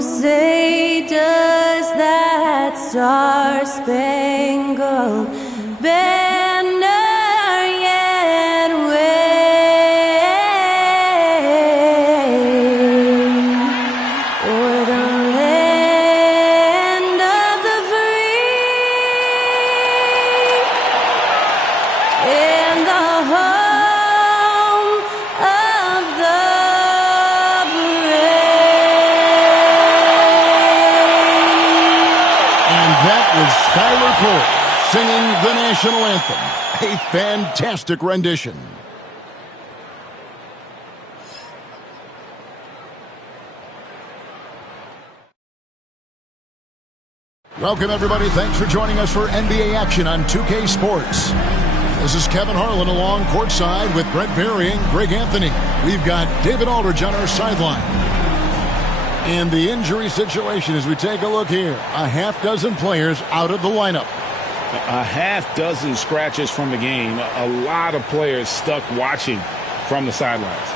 say, does that star-spangled banner yet wave o'er the land of the free and the home of the Tyler Cole singing the national anthem. A fantastic rendition. Welcome, everybody. Thanks for joining us for NBA action on 2K Sports. This is Kevin Harlan along courtside with Brent Berry and Greg Anthony. We've got David Aldridge on our sideline. And the injury situation as we take a look here. A half dozen players out of the lineup. A half dozen scratches from the game. A lot of players stuck watching from the sidelines.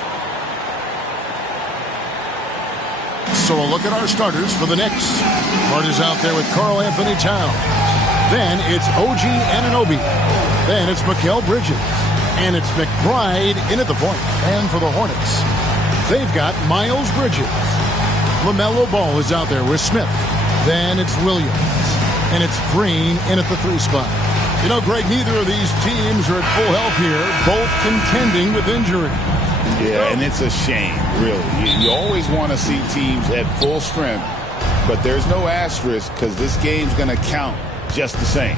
So a look at our starters for the Knicks. Hart is out there with Karl Anthony Towns. Then it's OG Anunoby. Then it's Mikal Bridges. And it's McBride in at the point. And for the Hornets, they've got Miles Bridges. Lamelo Ball is out there with Smith. Then it's Williams. And it's Green in at the 3 spot. You know, Greg, neither of these teams are at full health here, both contending with injury. Yeah, and it's a shame, really. You always want to see teams at full strength, but there's no asterisk because this game's going to count just the same.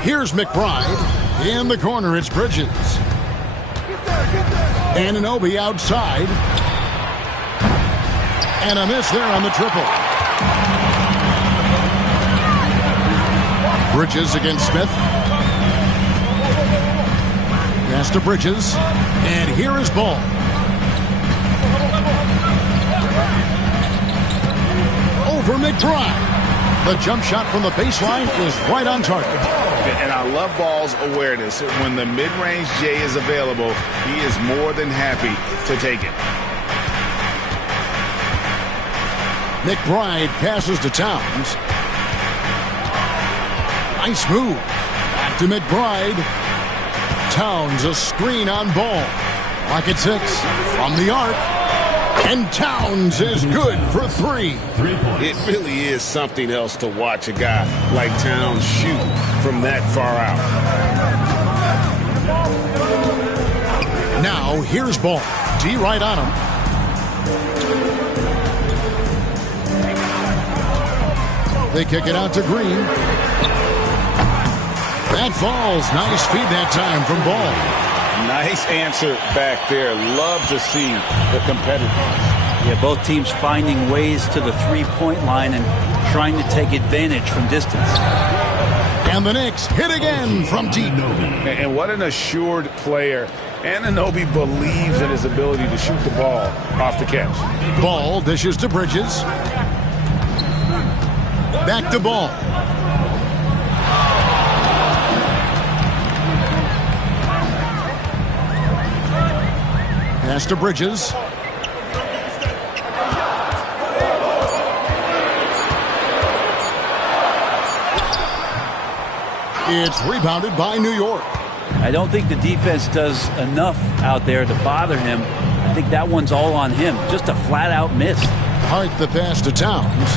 Here's McBride. In the corner, it's Bridges. Anunoby outside. And a miss there on the triple. Bridges against Smith. Pass to Bridges. And here is Ball. Over McBride. The jump shot from the baseline is right on target. And I love Ball's awareness. When the mid-range J is available, he is more than happy to take it. McBride passes to Towns. Nice move. Back to McBride. Towns, a screen on Ball. Clock at 6. From the arc. And Towns is good for 3. It really is something else to watch a guy like Towns shoot from that far out. Now, here's Ball. D right on him. They kick it out to Green. That falls. Nice feed that time from Ball. Nice answer back there. Love to see the competitiveness. Yeah, both teams finding ways to the three-point line and trying to take advantage from distance. And the Knicks hit again from deep. And what an assured player. Anunoby believes in his ability to shoot the ball off the catch. Ball dishes to Bridges. Back to Ball. Pass to Bridges. It's rebounded by New York. I don't think the defense does enough out there to bother him. I think that one's all on him. Just a flat-out miss. Hart the pass to Towns.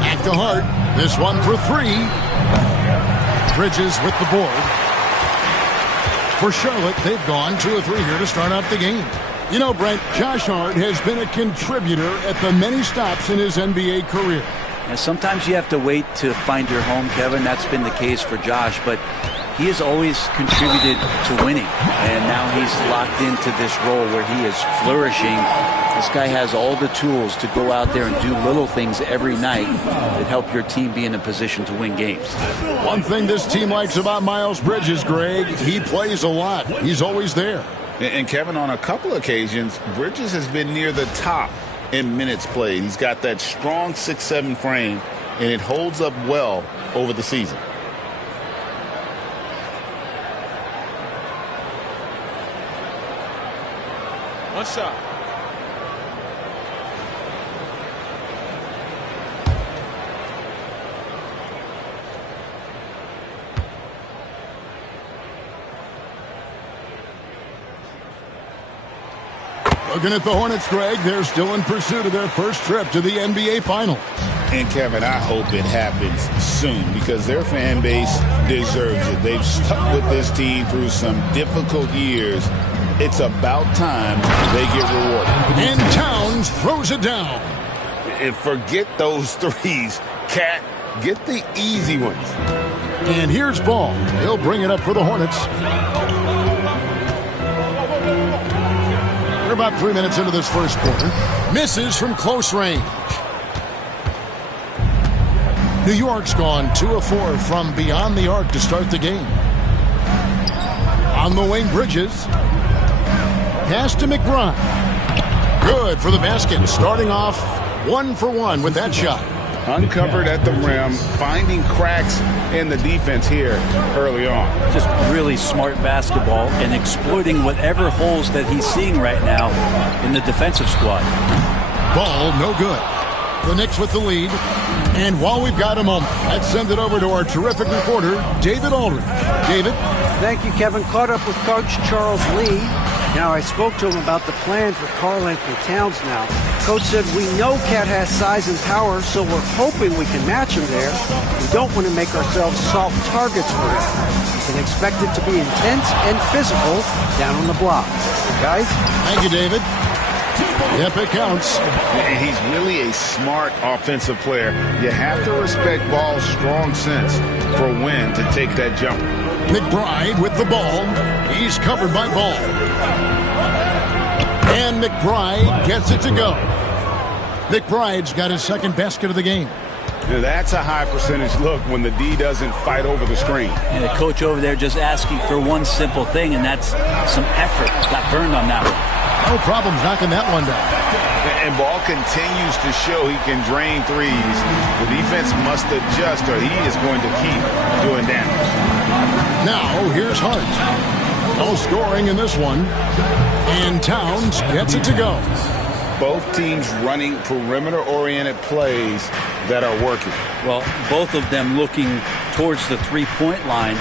Back to Hart. This one for 3. Bridges with the board. For Charlotte, they've gone 2 of 3 here to start out the game. You know, Brent, Josh Hart has been a contributor at the many stops in his NBA career. And sometimes you have to wait to find your home, Kevin. That's been the case for Josh, but he has always contributed to winning. And now he's locked into this role where he is flourishing. This guy has all the tools to go out there and do little things every night that help your team be in a position to win games. One thing this team likes about Miles Bridges, Greg, he plays a lot. He's always there. And Kevin, on a couple occasions, Bridges has been near the top in minutes played. He's got that strong 6'7" frame, and it holds up well over the season. One shot. Looking at the Hornets, Greg, they're still in pursuit of their first trip to the NBA Finals. And, Kevin, I hope it happens soon because their fan base deserves it. They've stuck with this team through some difficult years. It's about time they get rewarded. And Towns throws it down. And forget those threes. Cat, get the easy ones. And here's Ball. He'll bring it up for the Hornets. We're about 3 minutes into this first quarter. Misses from close range. New York's gone 2 of 4 from beyond the arc to start the game. On the wing, Bridges. Pass to McBride. Good for the basket. Starting off 1 for 1 with that shot. Uncovered at the rim, finding cracks in the defense here early on. Just really smart basketball and exploiting whatever holes that he's seeing right now in the defensive squad. Ball, no good. The Knicks with the lead. And while we've got a moment, let's send it over to our terrific reporter, David Aldridge. David? Thank you, Kevin. Caught up with Coach Charles Lee. Now, I spoke to him about the plan for Karl Anthony Towns now. Coach said, we know Cat has size and power, so we're hoping we can match him there. We don't want to make ourselves soft targets for him. You can expect it to be intense and physical down on the block. Guys? Thank you, David. Yep, it counts. And he's really a smart offensive player. You have to respect Ball's strong sense for when to take that jumper. McBride with the ball. He's covered by Ball. And McBride gets it to go. McBride's got his second basket of the game. Now that's a high percentage look when the D doesn't fight over the screen. And the coach over there just asking for one simple thing, and that's some effort. Got burned on that one. No problems knocking that one down. And Ball continues to show he can drain threes. The defense must adjust or he is going to keep doing damage. Now, here's Hart. No scoring in this one. And Towns gets it to go. Both teams running perimeter-oriented plays that are working. Well, both of them looking towards the three-point line,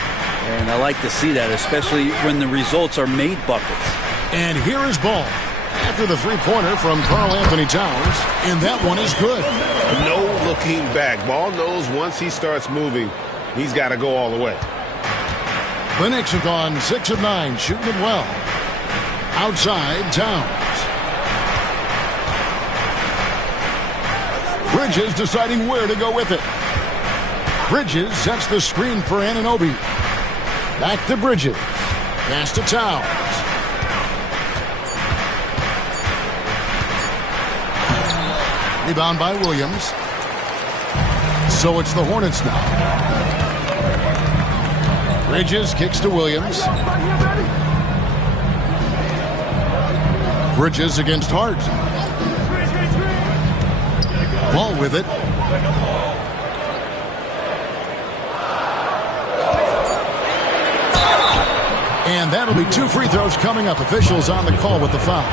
and I like to see that, especially when the results are made buckets. And here is Ball after the three-pointer from Karl Anthony Towns, and that one is good. No looking back. Ball knows once he starts moving, he's got to go all the way. The Knicks have gone 6 of 9, shooting it well. Outside, Towns. Bridges deciding where to go with it. Bridges sets the screen for Anunoby. Back to Bridges. Pass to Towns. Rebound by Williams. So it's the Hornets now. Bridges kicks to Williams. Bridges against Hart. Ball with it. And that'll be 2 free throws coming up. Officials on the call with the foul.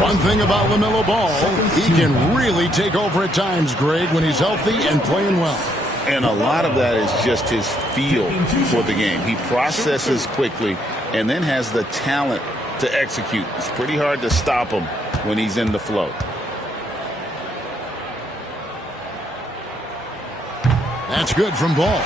One thing about Lamelo Ball, he can really take over at times, Greg, when he's healthy and playing well. And a lot of that is just his feel for the game. He processes quickly and then has the talent to execute. It's pretty hard to stop him when he's in the flow. That's good from Ball.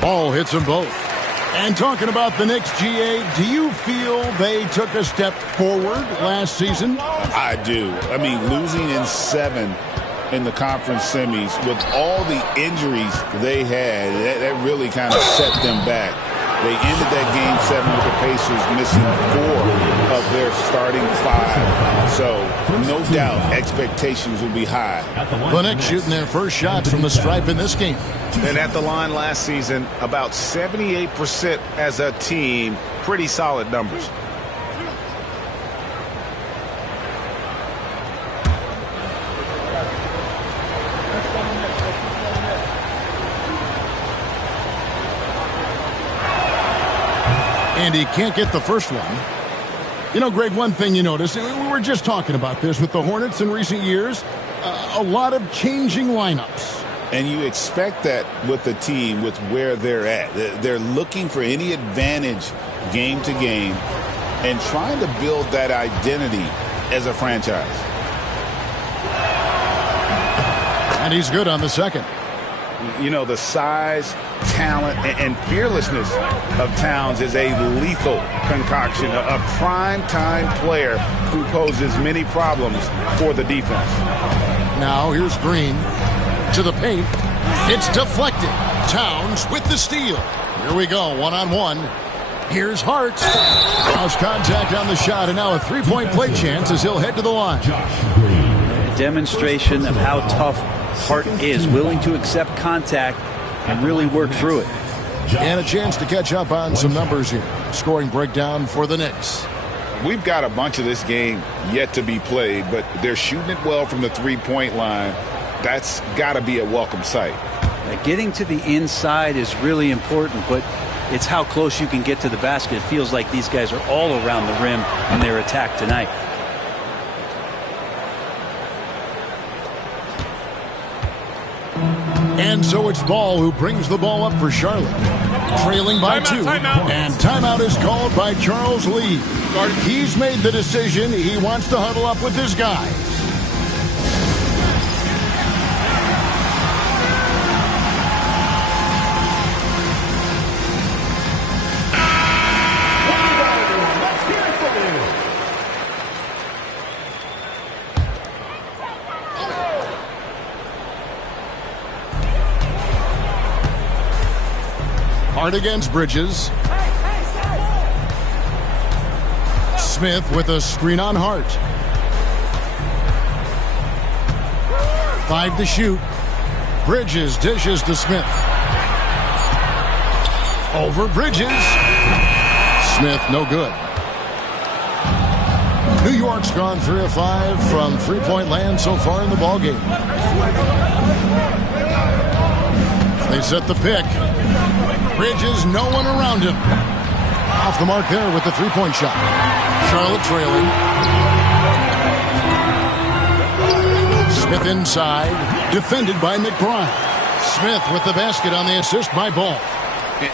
Ball hits them both. And talking about the Knicks, GA, do you feel they took a step forward last season? I do. I mean, losing in 7 in the conference semis with all the injuries they had, that really kind of set them back. They ended that game 7 with the Pacers missing 4 of their starting 5. So, no doubt, expectations will be high. The Knicks shooting their first shots from the stripe in this game. And at the line last season, about 78% as a team. Pretty solid numbers. And he can't get the first one. You know, Greg, one thing you notice, we were just talking about this with the Hornets in recent years, a lot of changing lineups. And you expect that with the team, with where they're at. They're looking for any advantage game to game and trying to build that identity as a franchise. And he's good on the second. You know, the size, talent, and fearlessness of Towns is a lethal concoction, a prime-time player who poses many problems for the defense. Now here's Green to the paint. It's deflected. Towns with the steal. Here we go, one-on-one. Here's Hart. Cross contact on the shot, and now a three-point play chance as he'll head to the line. A demonstration of how tough Hart is, willing to accept contact and really work through it. And a chance to catch up on some numbers here. Scoring breakdown for the Knicks. We've got a bunch of this game yet to be played, but they're shooting it well from the three-point line. That's got to be a welcome sight. Getting to the inside is really important, but it's how close you can get to the basket. It feels like these guys are all around the rim in their attack tonight. And so it's Ball who brings the ball up for Charlotte. Trailing by two. And timeout is called by Charles Lee. He's made the decision. He wants to huddle up with his guys. Hart against Bridges. Smith with a screen on Hart. 5 to shoot. Bridges dishes to Smith. Over Bridges. Smith no good. New York's gone 3 of 5 from three-point land so far in the ballgame. They set the pick. Bridges, no one around him. Off the mark there with the three-point shot. Charlotte trailing. Smith inside. Defended by McBride. Smith with the basket on the assist by Ball.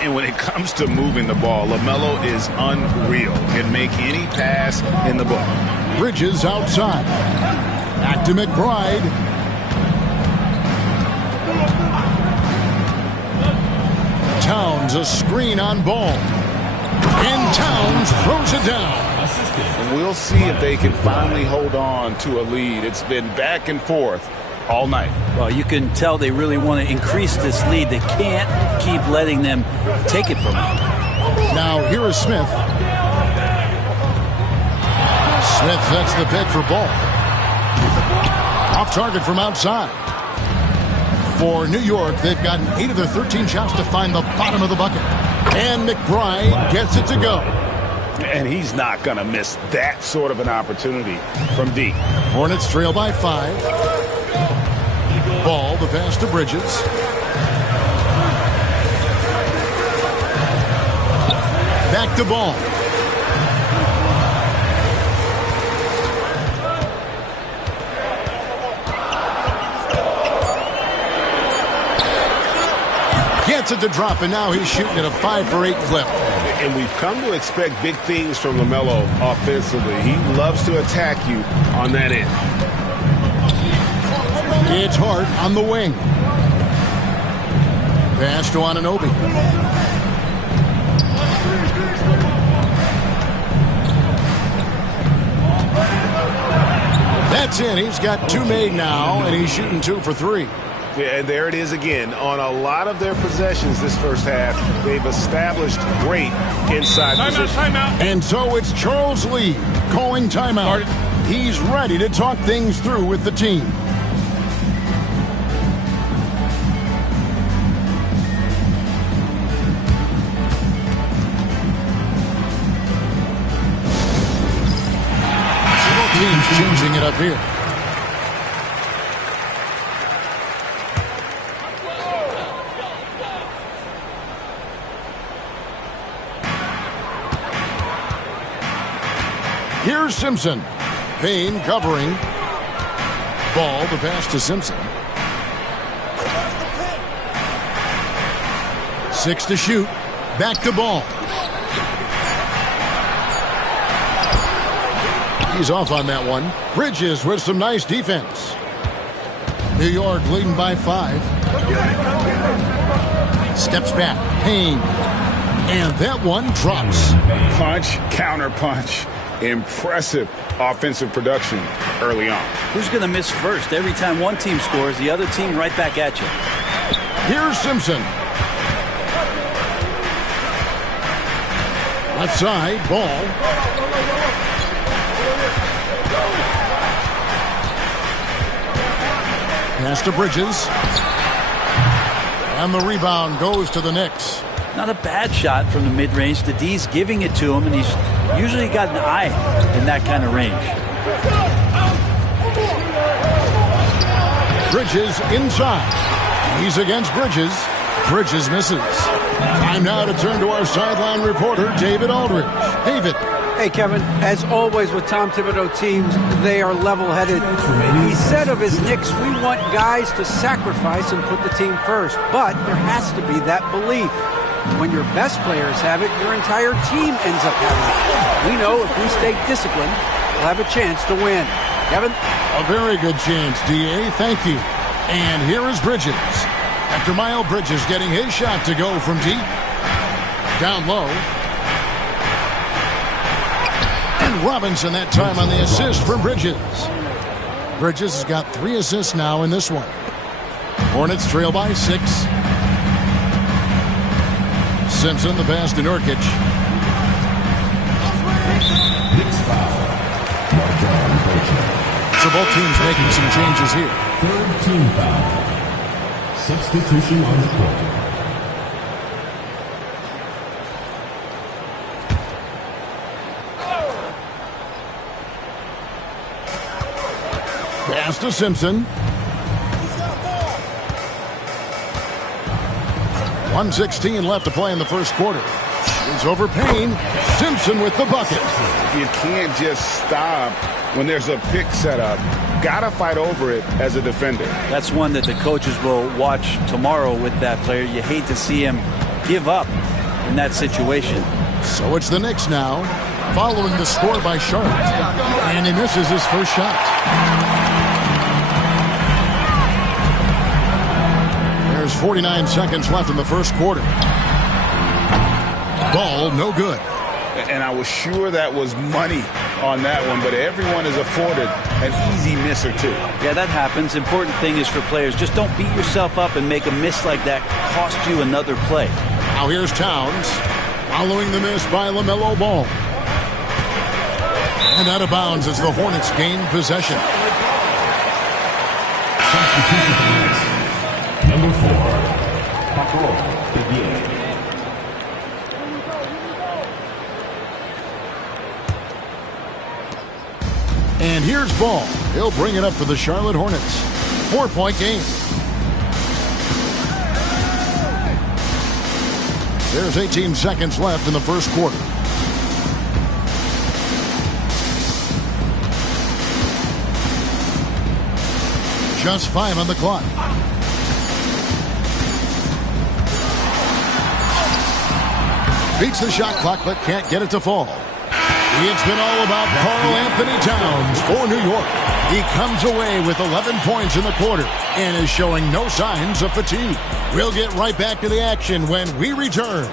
And when it comes to moving the ball, Lamelo is unreal. Can make any pass in the book. Bridges outside. Back to McBride. Towns, a screen on Ball. And Towns throws it down. We'll see if they can finally hold on to a lead. It's been back and forth all night. Well, you can tell they really want to increase this lead. They can't keep letting them take it from them. Now, here is Smith. Smith sets the pick for Ball. Off target from outside. For New York, they've gotten 8 of their 13 shots to find the bottom of the bucket. And McBride gets it to go. And he's not going to miss that sort of an opportunity from deep. Hornets trail by 5. Ball, the pass to Bridges. Back to Ball. Gets it to drop, and now he's shooting at a 5 for 8 clip. And we've come to expect big things from Lamelo offensively. He loves to attack you on that end. It's Hart on the wing. Pass to Anunoby. That's in. He's got 2 made now, and he's shooting 2 for 3. Yeah, and there it is again. On a lot of their possessions this first half, they've established great inside position. Timeout. And so it's Charles Lee calling timeout. He's ready to talk things through with the team. Both teams changing it up here. Here's Simpson. Payne covering. Ball, the pass to Simpson. 6 to shoot. Back to Ball. He's off on that one. Bridges with some nice defense. New York leading by 5. Steps back. Payne. And that one drops. Punch, counter punch. Impressive offensive production early on. Who's going to miss first? Every time one team scores, the other team right back at you. Here's Simpson. Left side, Ball. Pass to Bridges. And the rebound goes to the Knicks. Not a bad shot from the mid-range. The D's giving it to him, and he's usually got an eye in that kind of range. Bridges inside. He's against Bridges. Bridges misses. Time now to turn to our sideline reporter, David Aldridge. David. Hey, Kevin, as always with Tom Thibodeau teams, they are level-headed. He said of his Knicks, we want guys to sacrifice and put the team first. But there has to be that belief. When your best players have it, your entire team ends up having it. We know if we stay disciplined, we'll have a chance to win. Kevin? A very good chance, D.A. Thank you. And here is Bridges. After Miles Bridges getting his shot to go from deep. Down low. And Robinson that time on the assist for Bridges. Bridges has got 3 assists now in this one. Hornets trail by 6. Simpson the pass to Nurkic. So both teams making some changes here. Third team foul. Substitution on the court. Pass to Simpson. 1:16 left to play in the first quarter. It's over Payne. Simpson with the bucket. You can't just stop when there's a pick set up. Gotta fight over it as a defender. That's one that the coaches will watch tomorrow with that player. You hate to see him give up in that situation. So it's the Knicks now, following the score by Charlotte. And he misses his first shot. There's 49 seconds left in the first quarter. Ball, no good. And I was sure that was money on that one, but everyone is afforded an easy miss or two. Yeah, that happens. Important thing is for players, just don't beat yourself up and make a miss like that cost you another play. Now here's Towns, following the miss by Lamelo Ball. And out of bounds as the Hornets gain possession. Substitution for the Knicks. Number 4, Patrol Didier. And here's Ball. He'll bring it up for the Charlotte Hornets. 4-point game. There's 18 seconds left in the first quarter. Just 5 on the clock. Beats the shot clock, but can't get it to fall. It's been all about Karl Anthony Towns for New York. He comes away with 11 points in the quarter and is showing no signs of fatigue. We'll get right back to the action when we return.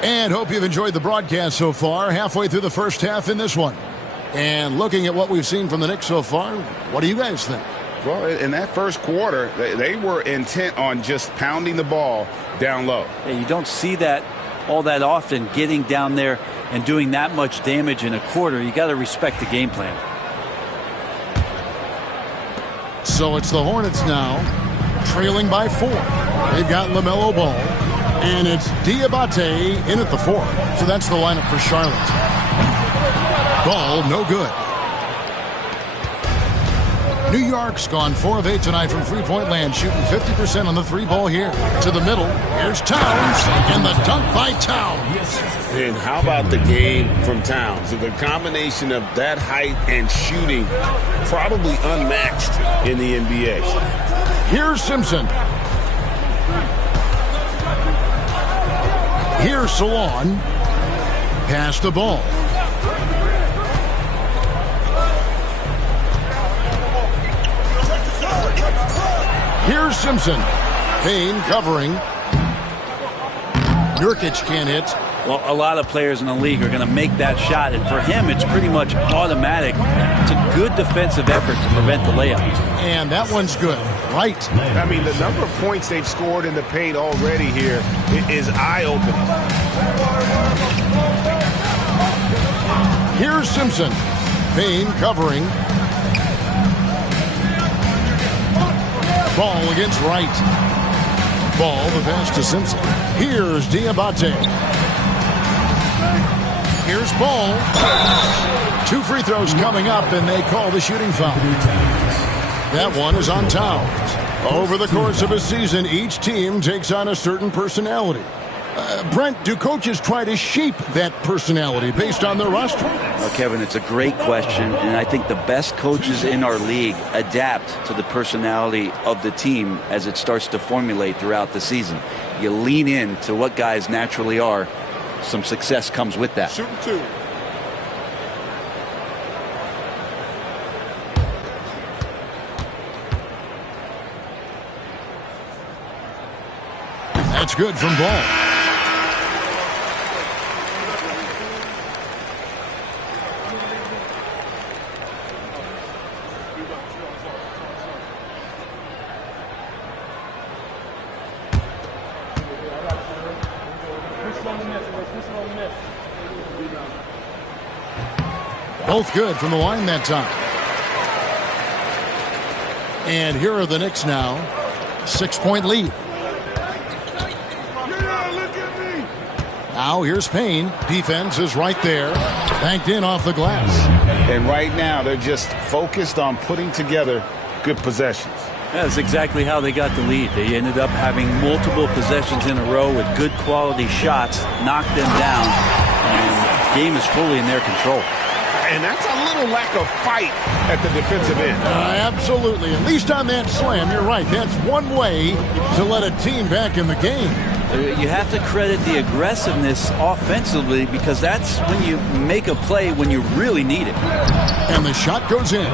And hope you've enjoyed the broadcast so far. Halfway through the first half in this one. And looking at what we've seen from the Knicks so far, what do you guys think? Well, in that first quarter, they were intent on just pounding the ball down low. Yeah, you don't see that all that often, getting down there and doing that much damage in a quarter. You got to respect the game plan. So it's the Hornets now, trailing by 4. They've got Lamelo Ball. And it's Diabate in at the 4. So that's the lineup for Charlotte. Ball, no good. New York's gone 4 of 8 tonight from three-point land, shooting 50% on the 3-ball here. To the middle, here's Towns, and the dunk by Towns. And how about the game from Towns? The combination of that height and shooting, probably unmatched in the NBA. Here's Simpson. Here's Salon. Pass the ball. Here's Simpson. Payne covering. Nurkic can't hit. Well, a lot of players in the league are going to make that shot, and for him, it's pretty much automatic. It's a good defensive effort to prevent the layup. And that one's good. Right. I mean, the number of points they've scored in the paint already here is eye-opening. Here's Simpson. Payne covering. Ball against Wright. Ball, the pass to Simpson. Here's Diabate. Here's Ball. 2 free throws coming up, and they call the shooting foul. That one is on Towns. Over the course of a season, each team takes on a certain personality. Brent, do coaches try to shape that personality based on their roster? Well, Kevin, it's a great question, and I think the best coaches in our league adapt to the personality of the team as it starts to formulate throughout the season. You lean in to what guys naturally are. Some success comes with that. Shooting 2. That's good from Ball. Both good from the line that time. And here are the Knicks now. 6-point lead. Now here's Payne. Defense is right there. Banked in off the glass. And right now they're just focused on putting together good possessions. That's exactly how they got the lead. They ended up having multiple possessions in a row with good quality shots, knocked them down, and the game is fully in their control. And that's a little lack of fight at the defensive end. Absolutely. At least on that slam, you're right. That's one way to let a team back in the game. You have to credit the aggressiveness offensively because that's when you make a play when you really need it. And the shot goes in.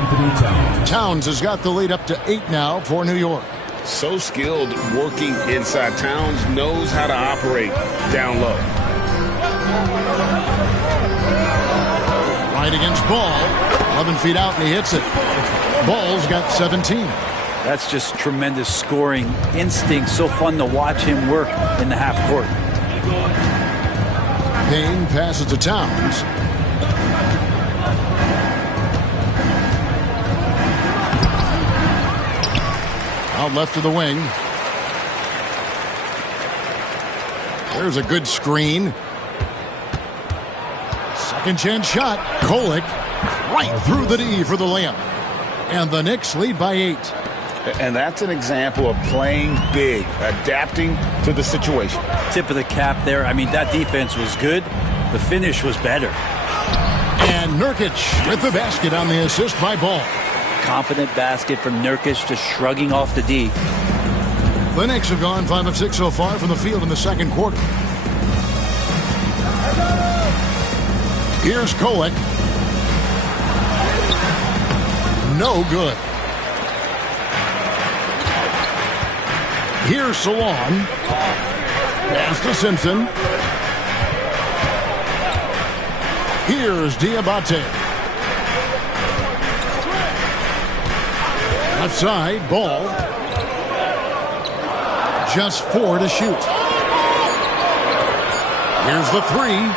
Towns has got the lead up to 8 now for New York. So skilled working inside. Towns knows how to operate down low. Right against Ball. 11 feet out, and he hits it. Ball's got 17. That's just tremendous scoring instinct. So fun to watch him work in the half court. Payne passes to Towns. Out left of the wing. There's a good screen. Second chance shot. Kolek right through the D for the layup. And the Knicks lead by 8. And that's an example of playing big, adapting to the situation. Tip of the cap there. I mean, that defense was good. The finish was better. And Nurkic with the basket on the assist by Ball. Confident basket from Nurkic, just shrugging off the D. The Knicks have gone 5 of 6 so far from the field in the second quarter. Here's Kolek. No good. Here's Salon. Pass to Simpson. Here's Diabate. Left side, Ball. Just 4 to shoot. Here's the 3.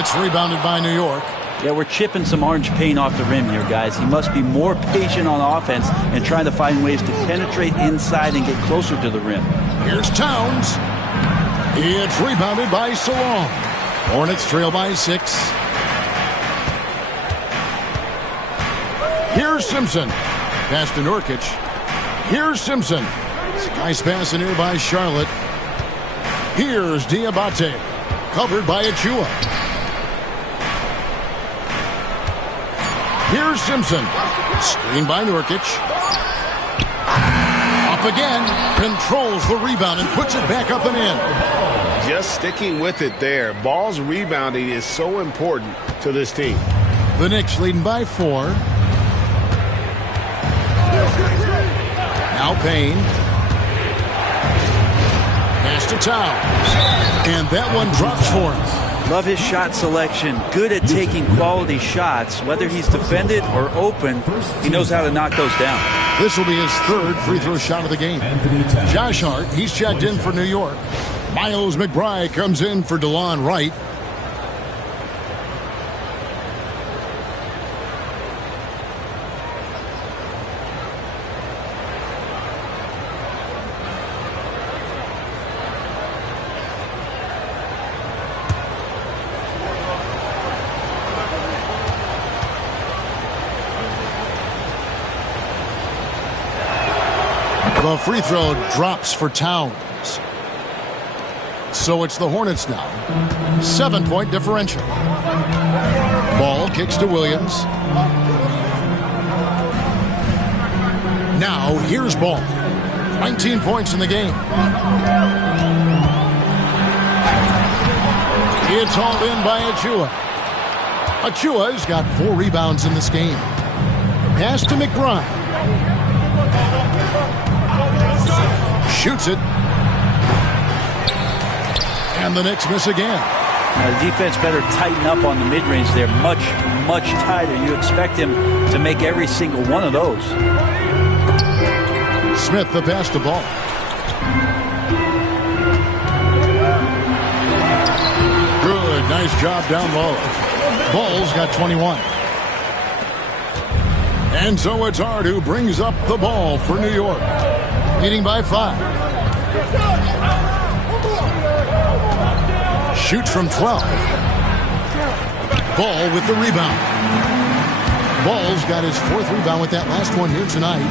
It's rebounded by New York. Yeah, we're chipping some orange paint off the rim here, guys. He must be more patient on offense and trying to find ways to penetrate inside and get closer to the rim. Here's Towns. It's rebounded by Salon. Hornets trail by 6. Here's Simpson. Pass to Nurkic. Here's Simpson. Nice pass in here by Charlotte. Here's Diabate. Covered by Achua. Here's Simpson. Screen by Nurkic. Up again. Controls the rebound and puts it back up and in. Just sticking with it there. Ball's rebounding is so important to this team. The Knicks leading by 4. Now Payne. Pass to Towns. And that one drops for him. Love his shot selection. Good at taking quality shots. Whether he's defended or open, he knows how to knock those down. This will be his 3rd free throw shot of the game. Josh Hart, he's checked in for New York. Miles McBride comes in for DeLon Wright. The free throw drops for Towns. So it's the Hornets now. 7-point differential. Ball kicks to Williams. Now here's Ball. 19 points in the game. It's hauled in by Achua. Achua's got 4 rebounds in this game. Pass to McBride. Shoots it. And the Knicks miss again. The defense better tighten up on the mid-range there. Much, much tighter. You expect him to make every single one of those. Smith the pass to Ball. Good. Nice job down low. Ball's got 21. And so it's Hart who brings up the ball for New York. Leading by 5. Shoots from 12. Ball with the rebound. Ball's got his 4th rebound with that last one here tonight.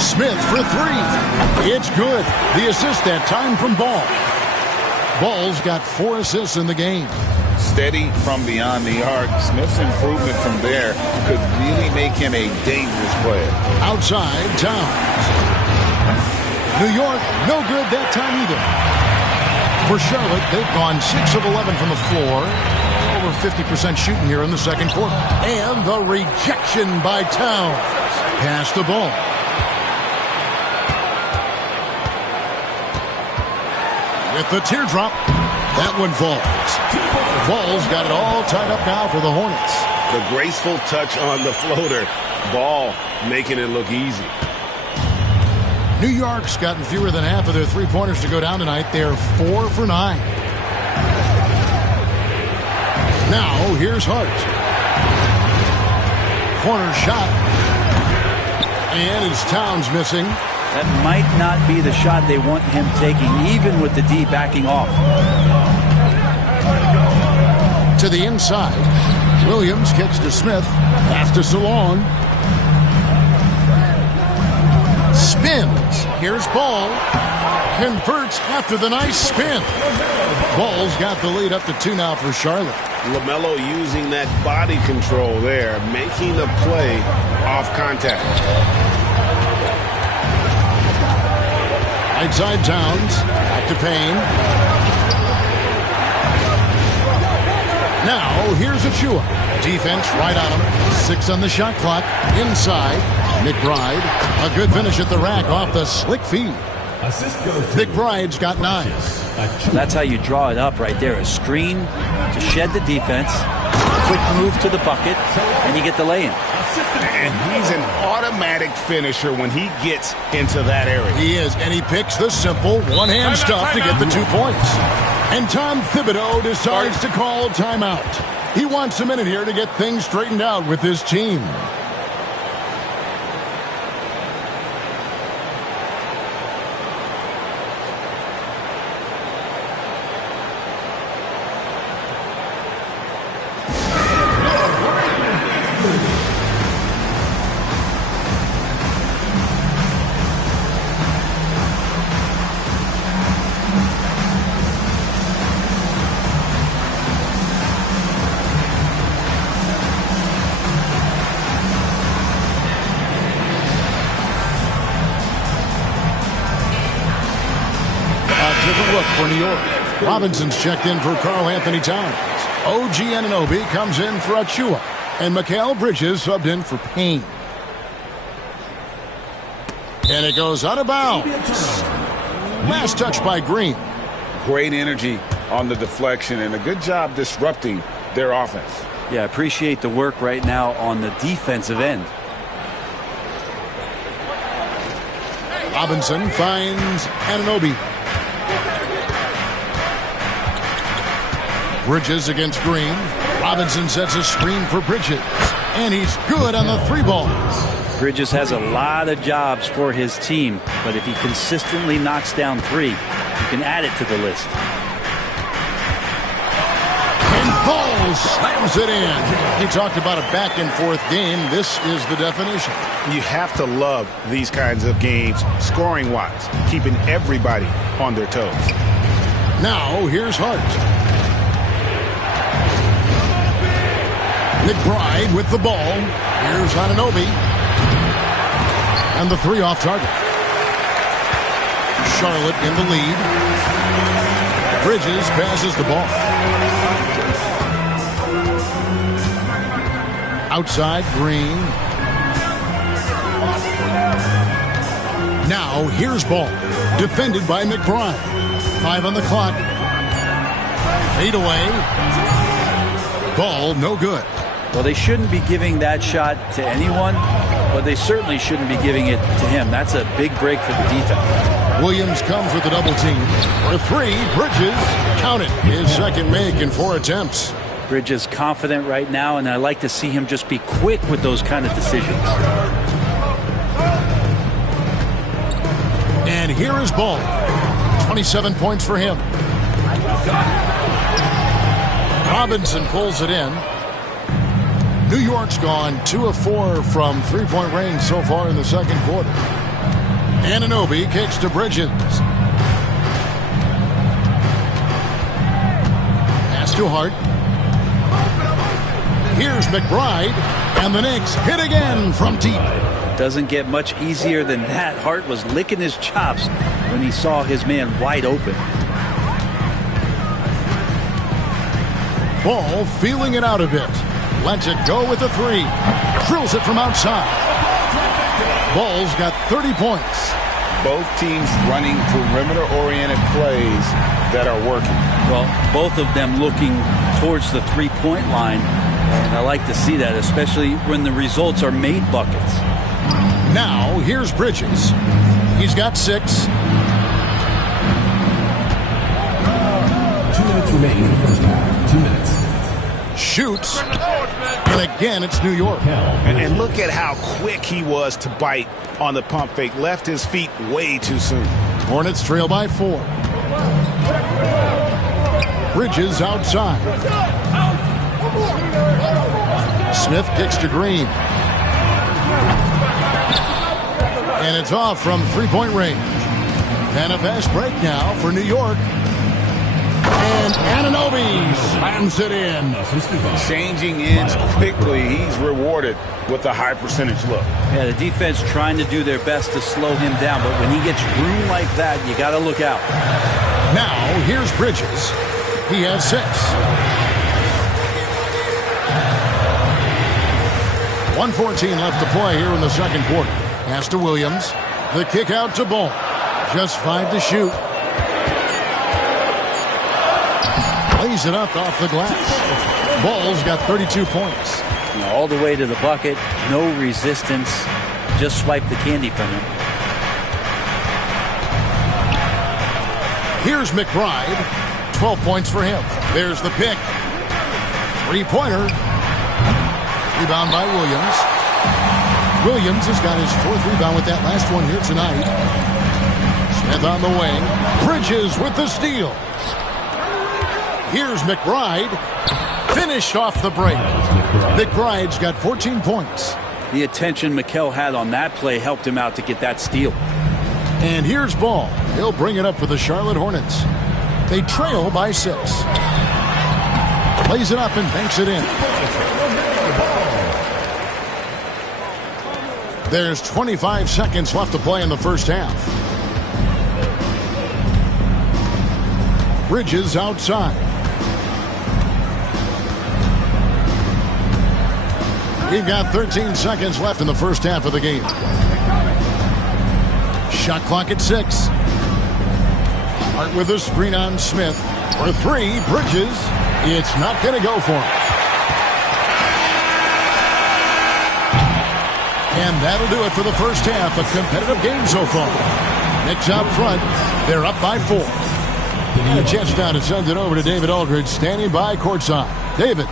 Smith for 3. It's good. The assist that time from Ball. Ball's got 4 assists in the game. Steady from beyond the arc. Smith's improvement from there could really make him a dangerous player. Outside, Towns. New York, no good that time either. For Charlotte, they've gone 6 of 11 from the floor. Over 50% shooting here in the second quarter. And the rejection by Towns. Pass the ball. With the teardrop, that one falls. Ball's got it all tied up now for the Hornets. The graceful touch on the floater. Ball making it look easy. New York's gotten fewer than half of their three-pointers to go down tonight. They're 4 for 9. Now, here's Hart. Corner shot. And it's Towns missing. That might not be the shot they want him taking, even with the D backing off. To the inside. Williams kicks to Smith. Pass to Salon. Spins. Here's Ball. Converts after the nice spin. Ball's got the lead up to 2 now for Charlotte. Lamelo using that body control there, making the play off contact. Right side Towns. Back to Payne. Now, here's Achua. Defense right on him. 6 on the shot clock. Inside. McBride. A good finish at the rack off the slick feed. McBride's got 9. That's how you draw it up right there. A screen to shed the defense. Quick move to the bucket. And you get the lay-in. And he's an automatic finisher when he gets into that area. He is, and he picks the simple one-hand stuff to get the 2 points. And Tom Thibodeau decides to call timeout. He wants a minute here to get things straightened out with his team. for New York. Robinson's checked in for Karl Anthony Towns. OG Anunoby comes in for Achua. And Mikal Bridges subbed in for Payne. And it goes out of bounds. Last touch by Green. Great energy on the deflection and a good job disrupting their offense. Yeah, appreciate the work right now on the defensive end. Robinson finds Anunoby. Bridges against Green. Robinson sets a screen for Bridges. And he's good on the 3 ball. Bridges has a lot of jobs for his team, but if he consistently knocks down 3, you can add it to the list. And Ball slams it in. He talked about a back-and-forth game. This is the definition. You have to love these kinds of games, scoring-wise, keeping everybody on their toes. Now, here's Hart. McBride with the ball. Here's Anunoby. And the 3 off target. Charlotte in the lead. Bridges passes the ball. Outside, Green. Now, here's Ball. Defended by McBride. 5 on the clock. Fade away. Ball, no good. Well, they shouldn't be giving that shot to anyone, but they certainly shouldn't be giving it to him. That's a big break for the defense. Williams comes with a double team. For 3, Bridges. Count it. His second make in 4 attempts. Bridges confident right now, and I like to see him just be quick with those kind of decisions. And here is Ball. 27 points for him. Robinson pulls it in. New York's gone 2 of 4 from 3-point range so far in the second quarter. Anunoby kicks to Bridges. Pass to Hart. Here's McBride. And the Knicks hit again from deep. Doesn't get much easier than that. Hart was licking his chops when he saw his man wide open. Ball feeling it out a bit. Lets it go with the 3. Drills it from outside. Ball's got 30 points. Both teams running perimeter-oriented plays that are working. Well, both of them looking towards the 3-point line. And I like to see that, especially when the results are made buckets. Now, here's Bridges. He's got 6. 2 minutes remaining in the first half. 2 minutes. Shoots. And again, it's New York. And look at how quick he was to bite on the pump fake. Left his feet way too soon. Hornets trail by 4. Bridges outside. Smith kicks to Green. And it's off from 3-point range. And a fast break now for New York. And Anunoby slams it in. Changing ends quickly. He's rewarded with a high percentage look. Yeah, the defense trying to do their best to slow him down, but when he gets room like that, you got to look out. Now, here's Bridges. He has 6. 1:14 left to play here in the second quarter. Pass to Williams. The kick out to Ball. Just 5 to shoot. Lays it up off the glass. Ball's got 32 points. All the way to the bucket. No resistance. Just swipe the candy from him. Here's McBride. 12 points for him. There's the pick. 3-pointer. Rebound by Williams. Williams has got his 4th rebound with that last one here tonight. Smith on the wing. Bridges with the steal. Here's McBride. Finished off the break. McBride's got 14 points. The attention Mikal had on that play helped him out to get that steal. And here's Ball. He'll bring it up for the Charlotte Hornets. They trail by 6. Plays it up and banks it in. There's 25 seconds left to play in the first half. Bridges outside. We've got 13 seconds left in the first half of the game. Shot clock at 6. Hart with a screen on Smith. For 3, Bridges. It's not going to go for him. And that'll do it for the first half. A competitive game so far. Knicks out front. They're up by 4. And a chance now to send it over to David Aldridge, standing by courtside. David.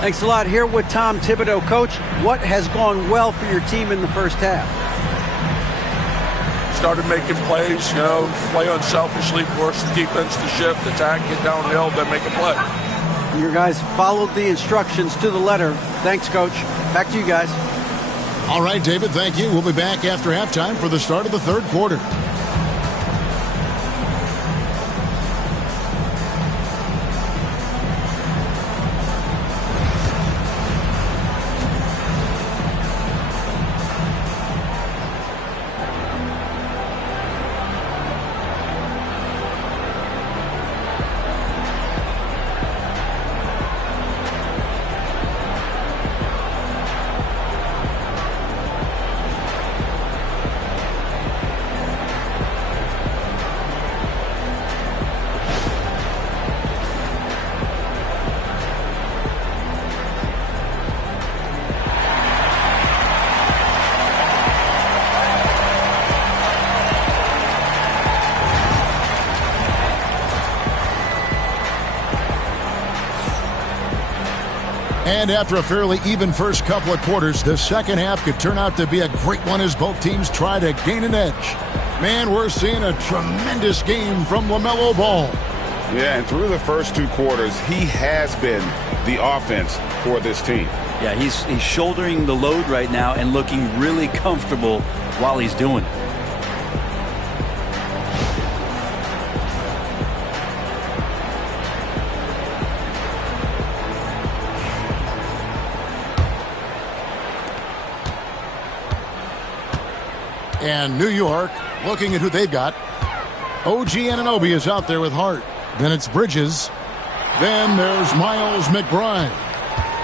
Thanks a lot. Here with Tom Thibodeau. Coach, what has gone well for your team in the first half? Started making plays, play unselfishly, force the defense to shift, attack, get downhill, then make a play. Your guys followed the instructions to the letter. Thanks, Coach. Back to you guys. All right, David, thank you. We'll be back after halftime for the start of the third quarter. And after a fairly even first couple of quarters, the second half could turn out to be a great one as both teams try to gain an edge. Man, we're seeing a tremendous game from Lamelo Ball. Yeah, and through the first 2 quarters, he has been the offense for this team. Yeah, he's shouldering the load right now and looking really comfortable while he's doing it. And New York, looking at who they've got. OG Anunoby is out there with Hart. Then it's Bridges. Then there's Miles McBride.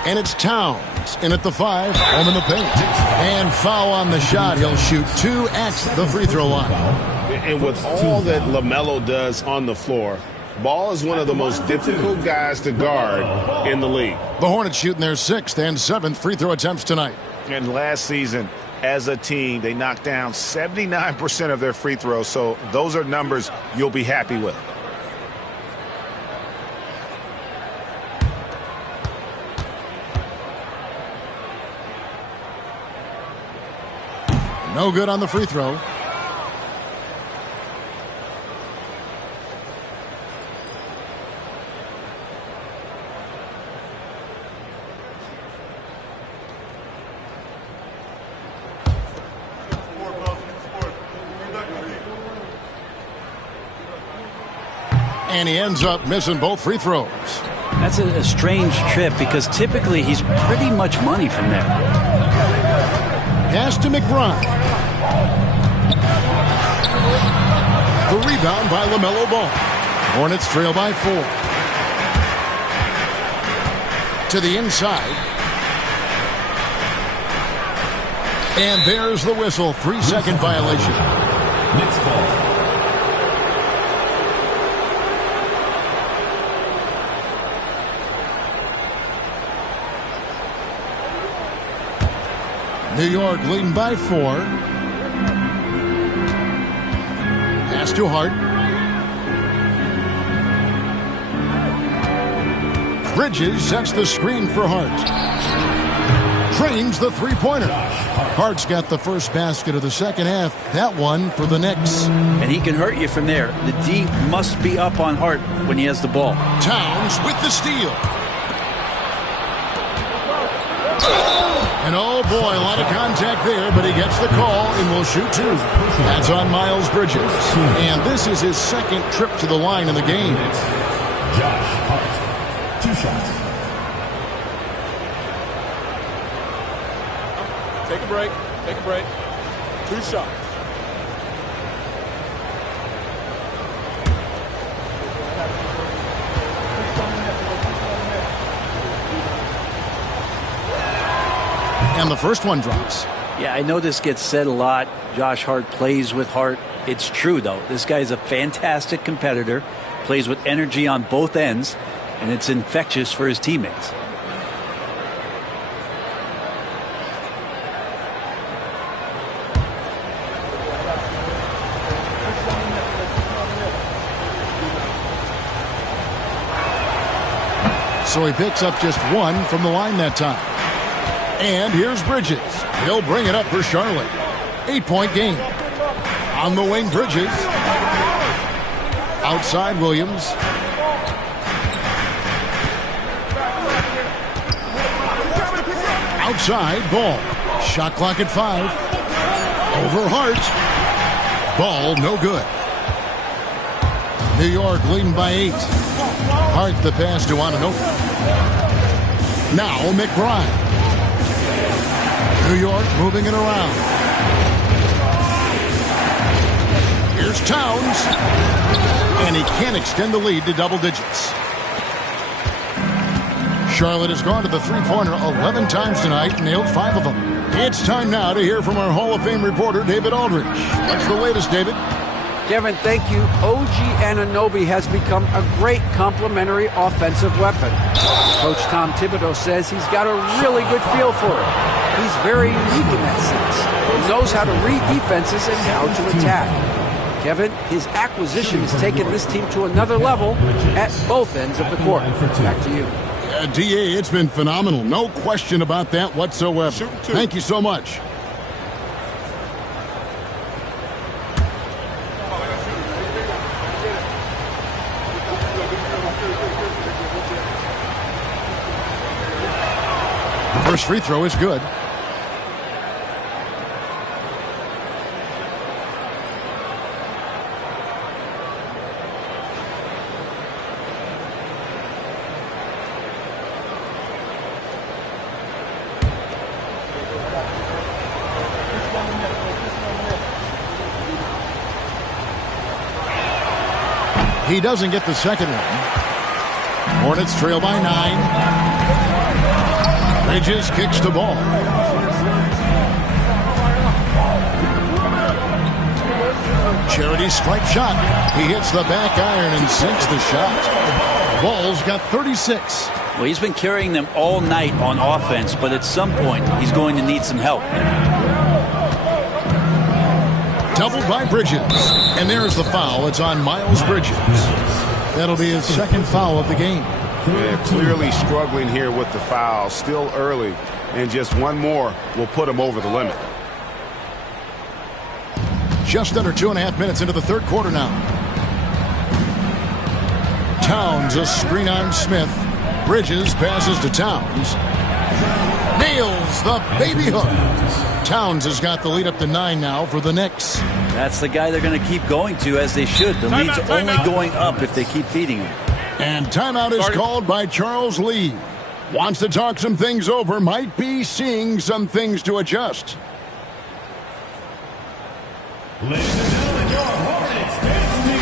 And it's Towns in at the 5, home in the paint. And foul on the shot. He'll shoot 2 at the free throw line. And with all that LaMelo does on the floor, Ball is one of the most difficult guys to guard in the league. The Hornets shooting their 6th and 7th free throw attempts tonight. And last season, as a team, they knocked down 79% of their free throws, so those are numbers you'll be happy with. No good on the free throw. And he ends up missing both free throws. That's a strange trip because typically he's pretty much money from there. Pass to McBride. The rebound by Lamelo Ball. Hornets trail by 4. To the inside. And there's the whistle. 3-second violation. Knicks ball. New York leading by 4. Pass to Hart. Bridges sets the screen for Hart. Drains the three-pointer. Hart's got the first basket of the second half. That one for the Knicks. And he can hurt you from there. The D must be up on Hart when he has the ball. Towns with the steal. And oh boy, a lot of contact there, but he gets the call and will shoot 2. That's on Miles Bridges. And this is his second trip to the line in the game. Josh Hart. 2 shots. Take a break. Take a break. 2 shots. And the first one drops. Yeah, I know this gets said a lot. Josh Hart plays with heart. It's true, though. This guy's a fantastic competitor, plays with energy on both ends, and it's infectious for his teammates. So he picks up just one from the line that time. And here's Bridges. He'll bring it up for Charlotte. 8-point game. On the wing, Bridges. Outside, Williams. Outside, Ball. Shot clock at 5. Over Hart. Ball, no good. New York leading by 8. Hart the pass to Anunoby. Now McBride. New York moving it around. Here's Towns. And he can't extend the lead to double digits. Charlotte has gone to the three-pointer 11 times tonight, nailed 5 of them. It's time now to hear from our Hall of Fame reporter, David Aldridge. What's the latest, David? Kevin, thank you. OG Anunoby has become a great complementary offensive weapon. Coach Tom Thibodeau says he's got a really good feel for it. He's very unique in that sense. He knows how to read defenses and how to attack. Kevin, his acquisition has taken this team to another level at both ends of the court. Back to you. DA, it's been phenomenal. No question about that whatsoever. Thank you so much. The first free throw is good. He doesn't get the second one. Hornets trail by 9. Bridges kicks the ball. Charity stripe shot. He hits the back iron and sinks the shot. Ball's got 36. Well, he's been carrying them all night on offense, but at some point, he's going to need some help. Doubled by Bridges. And there's the foul. It's on Miles Bridges. That'll be his second foul of the game. Yeah, clearly struggling here with the foul. Still early. And just one more will put him over the limit. Just under 2.5 minutes into the third quarter now. Towns, a screen on Smith. Bridges passes to Towns. Nails the baby hook. Towns has got the lead up to 9 now for the Knicks. That's the guy they're going to keep going to, as they should. The lead's only going up if they keep feeding him. And timeout is called by Charles Lee. Wants to talk some things over. Might be seeing some things to adjust. Ladies and gentlemen, your Hornets dance team.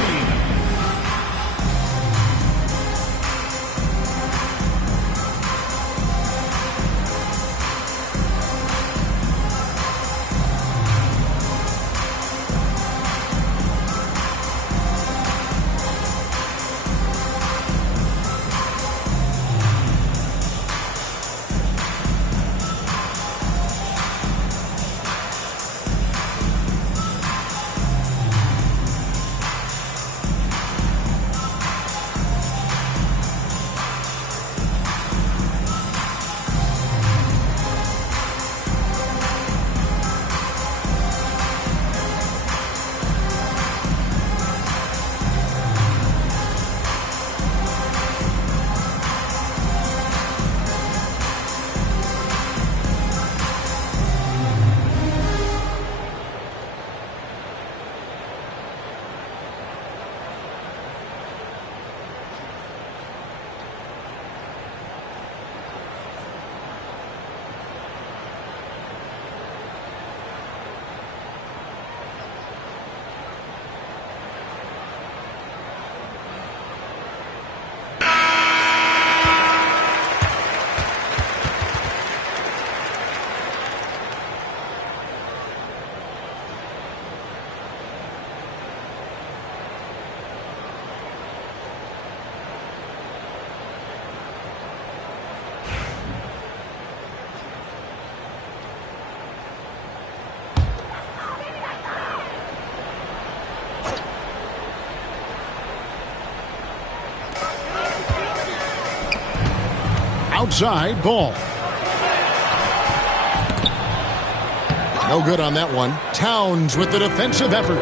Outside, Ball. No good on that one. Towns with the defensive effort.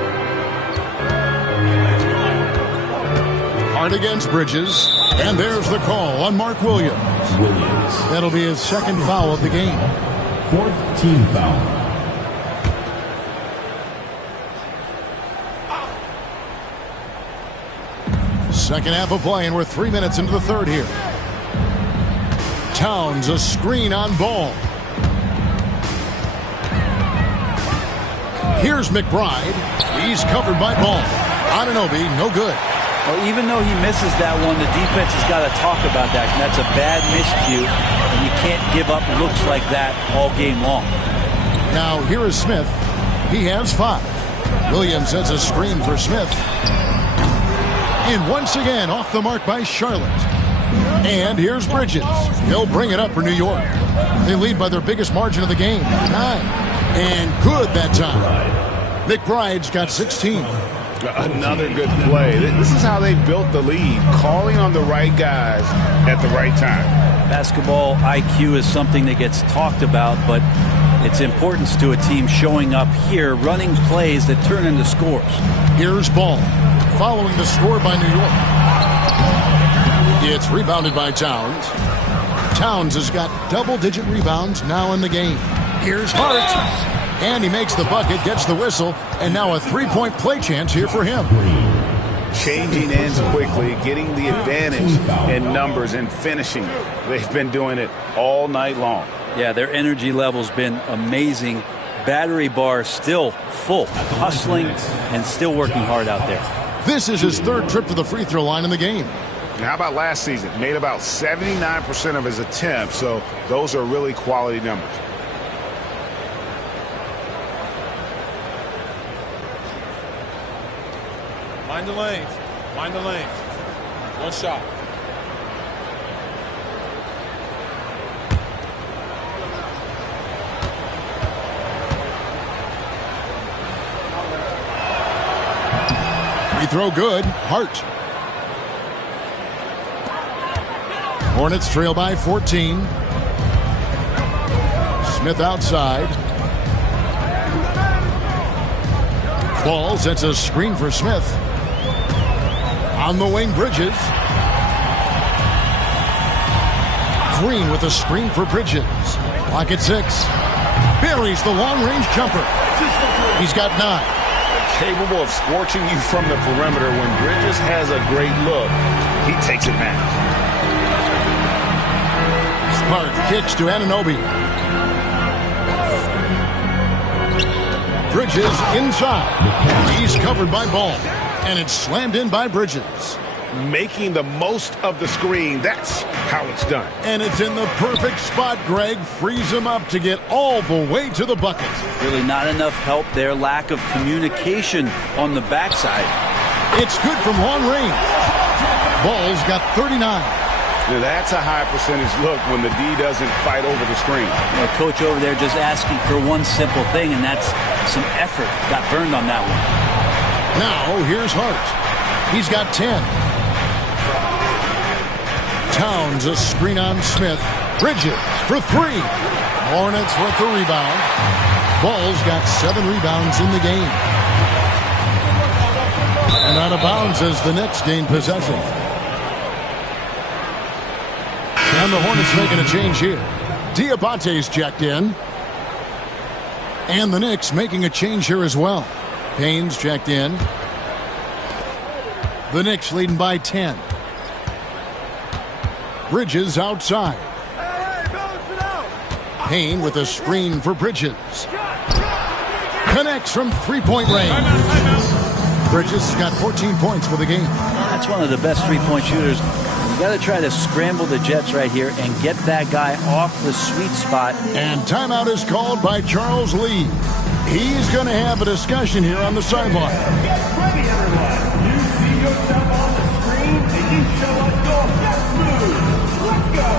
Hard against Bridges. And there's the call on Mark Williams. That'll be his second foul of the game. 4th team foul. Second half of play, and we're 3 minutes into the third here. Towns, a screen on Ball. Here's McBride. He's covered by Ball. Anunoby, no good. Well, even though he misses that one, the defense has got to talk about that. And that's a bad miscue, and you can't give up looks like that all game long. Now, here is Smith. He has 5. Williams sets a screen for Smith. And once again, off the mark by Charlotte. And here's Bridges. He'll bring it up for New York. They lead by their biggest margin of the game, 9. And good that time. McBride's got 16. Another good play. This is how they built the lead, calling on the right guys at the right time. Basketball IQ is something that gets talked about, but its importance to a team showing up here, running plays that turn into scores. Here's Ball, following the score by New York. It's rebounded by Towns. Towns has got double-digit rebounds now in the game. Here's Hart. And he makes the bucket, gets the whistle, and now a three-point play chance here for him. Changing ends quickly, getting the advantage in numbers and finishing. They've been doing it all night long. Yeah, their energy level's been amazing. Battery bar still full, hustling and still working hard out there. This is his 3rd trip to the free throw line in the game. And how about last season? Made about 79% of his attempts, so those are really quality numbers. Mind the lanes. Mind the lanes. One shot. Free throw good. Hart. Hornets trail by 14. Smith outside. Ball sets a screen for Smith. On the wing, Bridges. Green with a screen for Bridges. Clock at 6. Buries the long-range jumper. He's got 9. Capable of scorching you from the perimeter. When Bridges has a great look, he takes advantage. Smart kicks to Anunoby. Bridges inside. He's covered by Ball. And it's slammed in by Bridges. Making the most of the screen. That's how it's done. And it's in the perfect spot, Greg. Frees him up to get all the way to the bucket. Really not enough help there. Lack of communication on the backside. It's good from long range. Ball's got 39. Now that's a high percentage look when the D doesn't fight over the screen. The coach over there just asking for one simple thing, and that's some effort. Got burned on that one. Now, here's Hart. He's got 10. Towns, a screen on Smith. Bridges for 3. Hornets with the rebound. Ball's got 7 rebounds in the game. And out of bounds as the Knicks gain possession. And the Hornets making a change here. Diabate's checked in. And the Knicks making a change here as well. Payne's checked in. The Knicks leading by 10. Bridges outside. Payne with a screen for Bridges. Connects from three-point range. Bridges has got 14 points for the game. That's one of the best three-point shooters. You got to try to scramble the Jets right here and get that guy off the sweet spot. And timeout is called by Charles Lee. He's going to have a discussion here on the sideline. Get ready, everyone. You see yourself on the screen, and you show us your best moves. Let's go.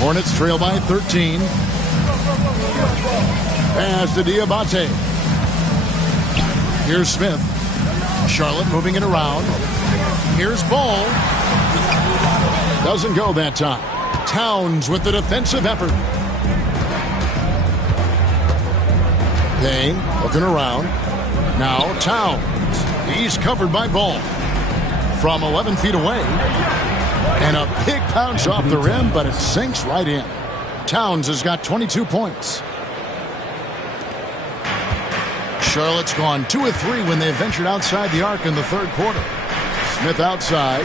Hornets trail by 13. Pass to Diabate. Here's Smith. Charlotte moving it around. Here's Ball. Doesn't go that time. Towns with the defensive effort. Payne looking around. Now Towns. He's covered by Ball. From 11 feet away. And a big bounce off the rim, but it sinks right in. Towns has got 22 points. Charlotte's gone 2 of 3 when they ventured outside the arc in the third quarter. Smith outside.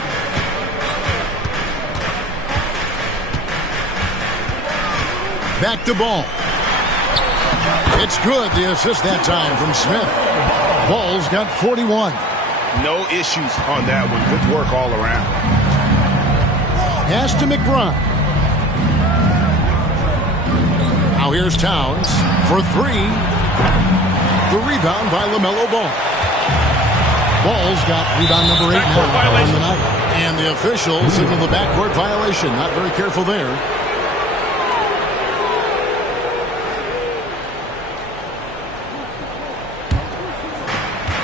Back to Ball. It's good, the assist that time from Smith. Ball's got 41. No issues on that one. Good work all around. Pass to McBride. Now here's Towns for 3. The rebound by Lamelo Ball. Ball's got rebound number 8 now on the night. And the officials signal the backcourt violation. Not very careful there.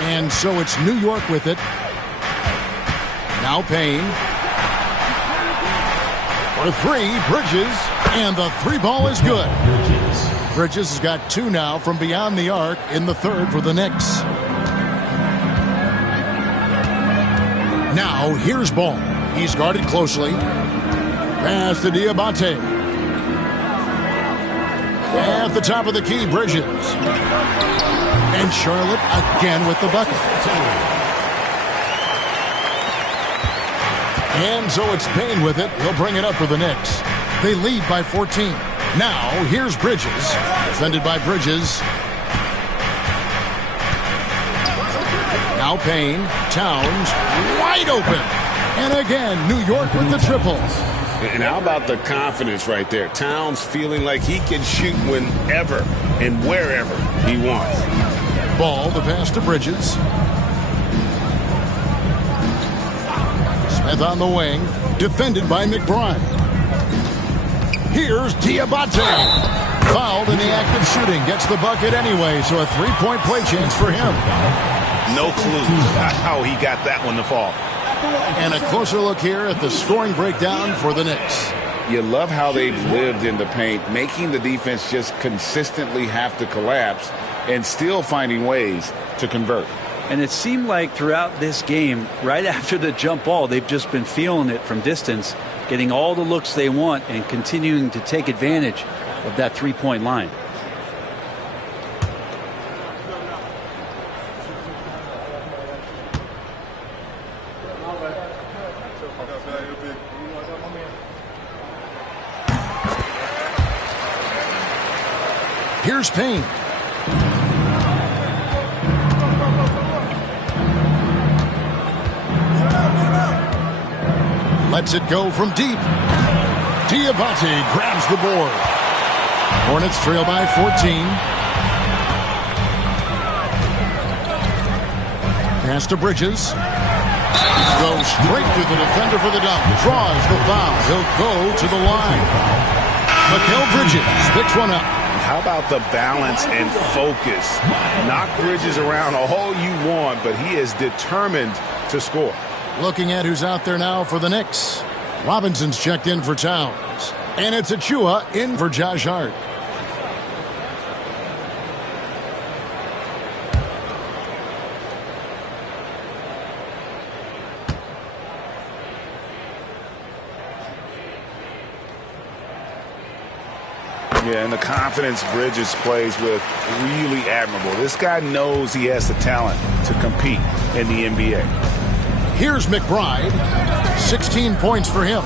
And so it's New York with it. Now Payne. For 3, Bridges. And the 3 ball is good. Bridges has got 2 now from beyond the arc in the third for the Knicks. Now here's Ball. He's guarded closely. Pass to Diabate. At the top of the key, Bridges. And Charlotte again with the bucket. And so it's Payne with it. He'll bring it up for the Knicks. They lead by 14. Now, here's Bridges. Defended by Bridges. Now Payne. Towns. Wide open. And again, New York with the triple. And how about the confidence right there? Towns feeling like he can shoot whenever and wherever he wants. Ball, the pass to Bridges. Smith on the wing. Defended by McBride. Here's Diabate. Fouled in the act of shooting. Gets the bucket anyway, so a 3-point play chance for him. No clue how he got that one to fall. And a closer look here at the scoring breakdown for the Knicks. You love how they've lived in the paint, making the defense just consistently have to collapse and still finding ways to convert. And it seemed like throughout this game, right after the jump ball, they've just been feeling it from distance, getting all the looks they want and continuing to take advantage of that 3-point line. Here's Payne. Lets it go from deep. Diabate grabs the board. Hornets trail by 14. Pass to Bridges. Goes straight to the defender for the dunk. Draws the foul. He'll go to the line. Mikal Bridges picks one up. How about the balance and focus? Knock Bridges around all you want, but he is determined to score. Looking at who's out there now for the Knicks. Robinson's checked in for Towns. And it's Achua in for Josh Hart. Yeah, and the confidence Bridges plays with, really admirable. This guy knows he has the talent to compete in the NBA. Here's McBride. 16 points for him.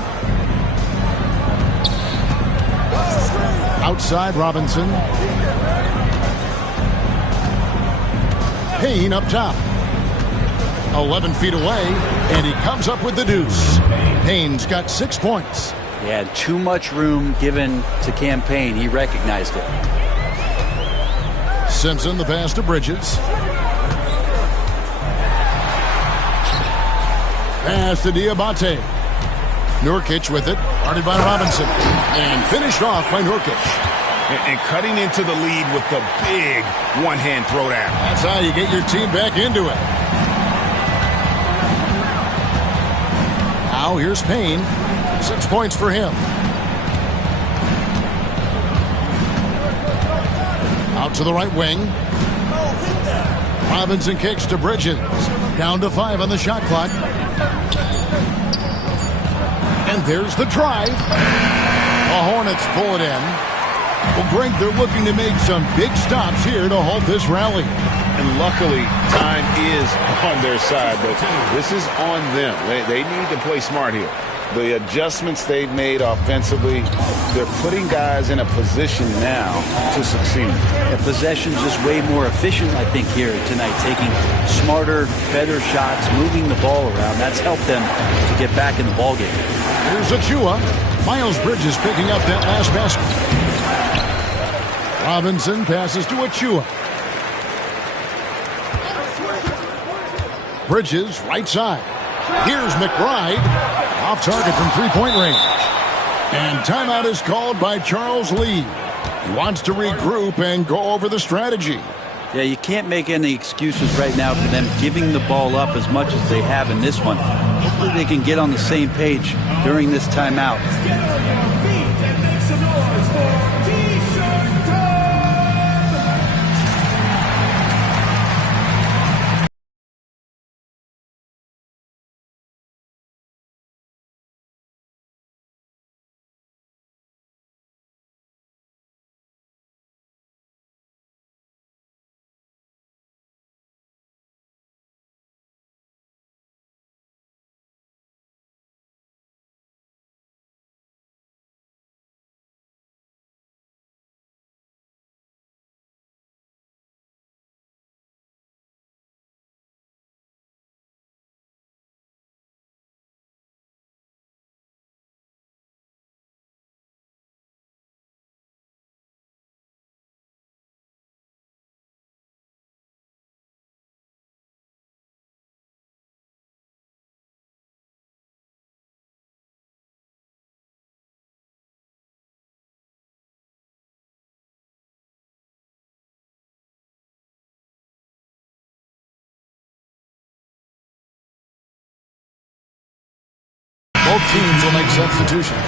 Outside Robinson. Payne up top. 11 feet away, and he comes up with the deuce. Payne's got 6 points. He had too much room given to Campaign. He recognized it. Simpson, the pass to Bridges. Pass to Diabate. Nurkic with it, guarded by Robinson, and finished off by Nurkic. And cutting into the lead with the big one-hand throwdown. That's how you get your team back into it. Now here's Payne. 6 points for him. Out to the right wing. Robinson kicks to Bridges. Down to 5 on the shot clock. And there's the drive. The Hornets pull it in. Well, Greg, they're looking to make some big stops here to halt this rally. And luckily, time is on their side, but this is on them. They need to play smart here. The adjustments they've made offensively, they're putting guys in a position now to succeed. The possession's just way more efficient, I think, here tonight, taking smarter, better shots, moving the ball around. That's helped them to get back in the ballgame. Here's Achua. Miles Bridges picking up that last basket. Robinson passes to Achua. Bridges, right side. Here's McBride. Off target from three-point range. And timeout is called by Charles Lee. He wants to regroup and go over the strategy. Yeah, you can't make any excuses right now for them giving the ball up as much as they have in this one. Hopefully they can get on the same page during this timeout. Get on your feet and make some noise for T-shirt time! Both teams will make substitutions.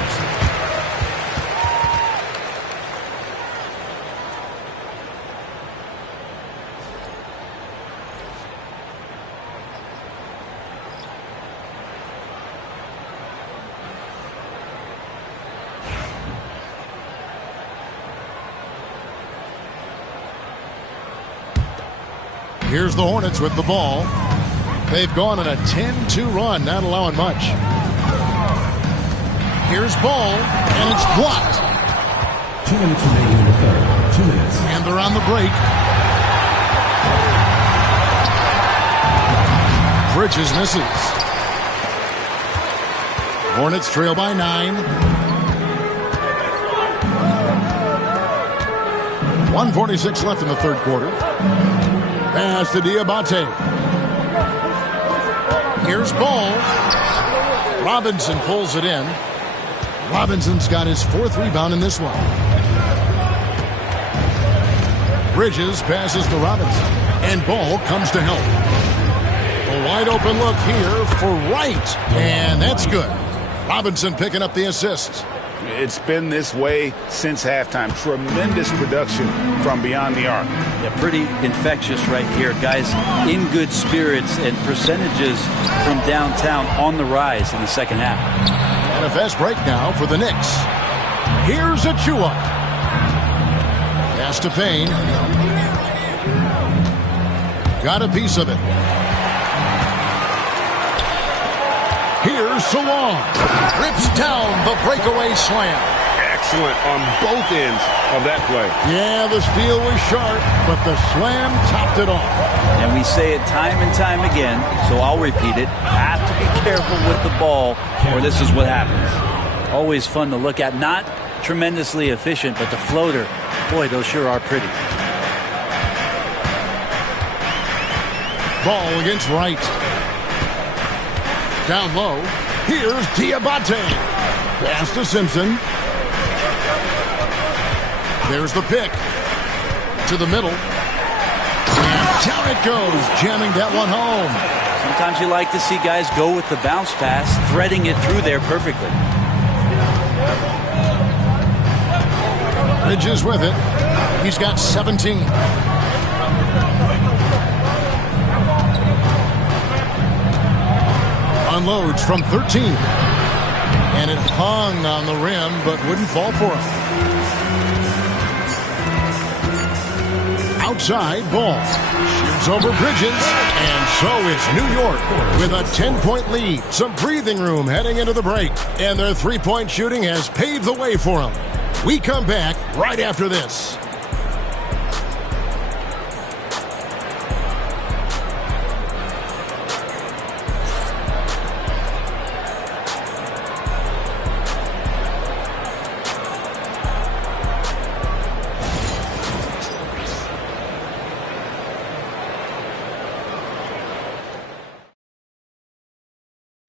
Here's the Hornets with the ball. They've gone on a 10-2 run, not allowing much. Here's Ball, and it's blocked. 2 minutes remaining in the third. 2 minutes. And they're on the break. Bridges misses. Hornets trail by 9. 1:46 left in the third quarter. Pass to Diabate. Here's Ball. Robinson pulls it in. Robinson's got his 4th rebound in this one. Bridges passes to Robinson. And Ball comes to help. A wide open look here for Wright. And that's good. Robinson picking up the assist. It's been this way since halftime. Tremendous production from beyond the arc. Yeah, pretty infectious right here. Guys in good spirits and percentages from downtown on the rise in the second half. And a fast break now for the Knicks. Here's Achua. Pass to Payne. Got a piece of it. Here's Salon. Rips down the breakaway slam. Excellent on both ends of that play. Yeah, the steal was sharp, but the slam topped it off. And we say it time and time again, so I'll repeat it. Have to be careful with the ball, or this is what happens. Always fun to look at. Not tremendously efficient, but the floater, boy, those sure are pretty. Ball against Wright. Down low. Here's Diabate. Pass to Simpson. There's the pick. To the middle. And down it goes, jamming that one home. Sometimes you like to see guys go with the bounce pass, threading it through there perfectly. Bridges with it. He's got 17. Unloads from 13. And it hung on the rim, but wouldn't fall for him. Outside, Ball. Shoots over Bridges. And so it's New York with a 10-point lead. Some breathing room heading into the break. And their three-point shooting has paved the way for them. We come back right after this.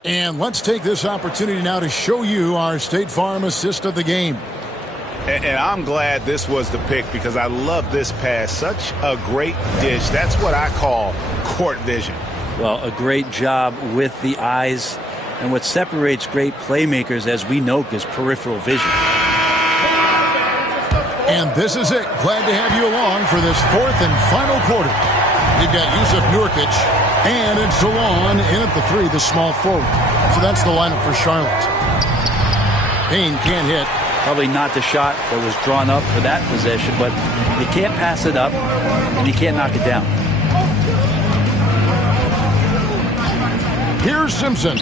And let's take this opportunity now to show you our State Farm assist of the game. And I'm glad this was the pick because I love this pass. Such a great dish. That's what I call court vision. Well, a great job with the eyes. And what separates great playmakers, as we know, is peripheral vision. And this is it. Glad to have you along for this fourth and final quarter. We've got Yusuf Nurkic, and it's DeLon in at the three, the small forward. So that's the lineup for Charlotte. Payne can't hit. Probably not the shot that was drawn up for that possession, but you can't pass it up, and you can't knock it down. Here's Simpson.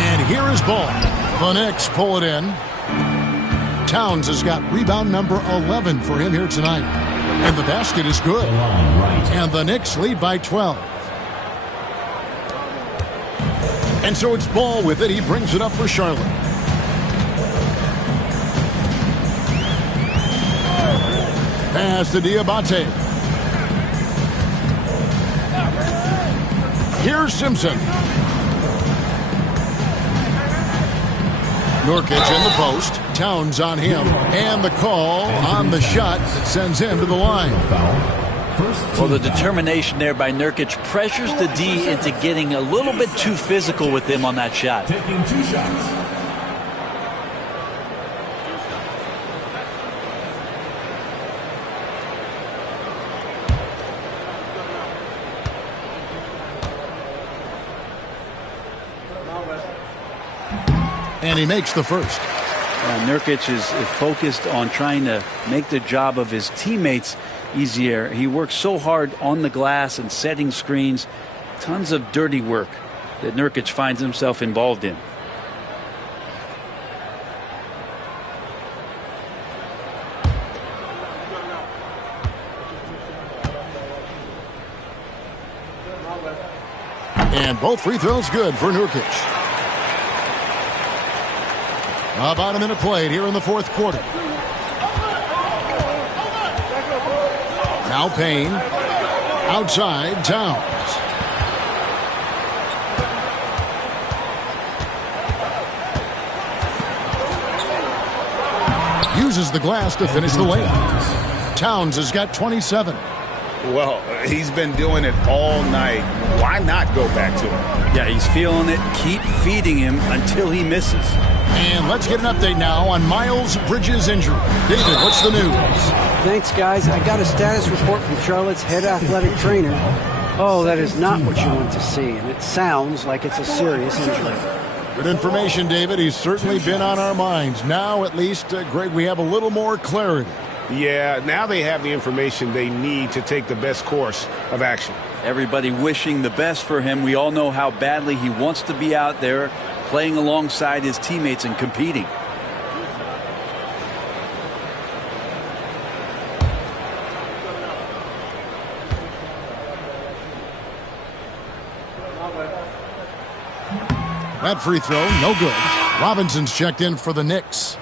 And here is Ball. The Knicks pull it in. Towns has got rebound number 11 for him here tonight. And the basket is good. And the Knicks lead by 12. And so it's Ball with it. He brings it up for Charlotte. Pass to Diabate. Here's Simpson. Nurkic in the post. Towns on him. And the call on the shot that sends him to the line. Well, the determination there by Nurkic pressures the D into getting a little bit too physical with him on that shot. Taking 2 shots. And he makes the first. Nurkic is focused on trying to make the job of his teammates easier. He works so hard on the glass and setting screens. Tons of dirty work that Nurkic finds himself involved in. And both free throws good for Nurkic. About a minute played here in the fourth quarter. Now Payne. Outside, Towns. Uses the glass to finish the layup. Towns has got 27. Well, he's been doing it all night. Why not go back to him? Yeah, he's feeling it. Keep feeding him until he misses. And let's get an update now on Miles Bridges' injury. David, what's the news? Thanks, guys. I got a status report from Charlotte's head athletic trainer. Oh, that is not what you want to see, and it sounds like it's a serious injury. Good information, David. He's certainly been on our minds. Now, at least, Greg, we have a little more clarity. Yeah, now they have the information they need to take the best course of action. Everybody wishing the best for him. We all know how badly he wants to be out there playing alongside his teammates and competing. That free throw, no good. Robinson's checked in for the Knicks.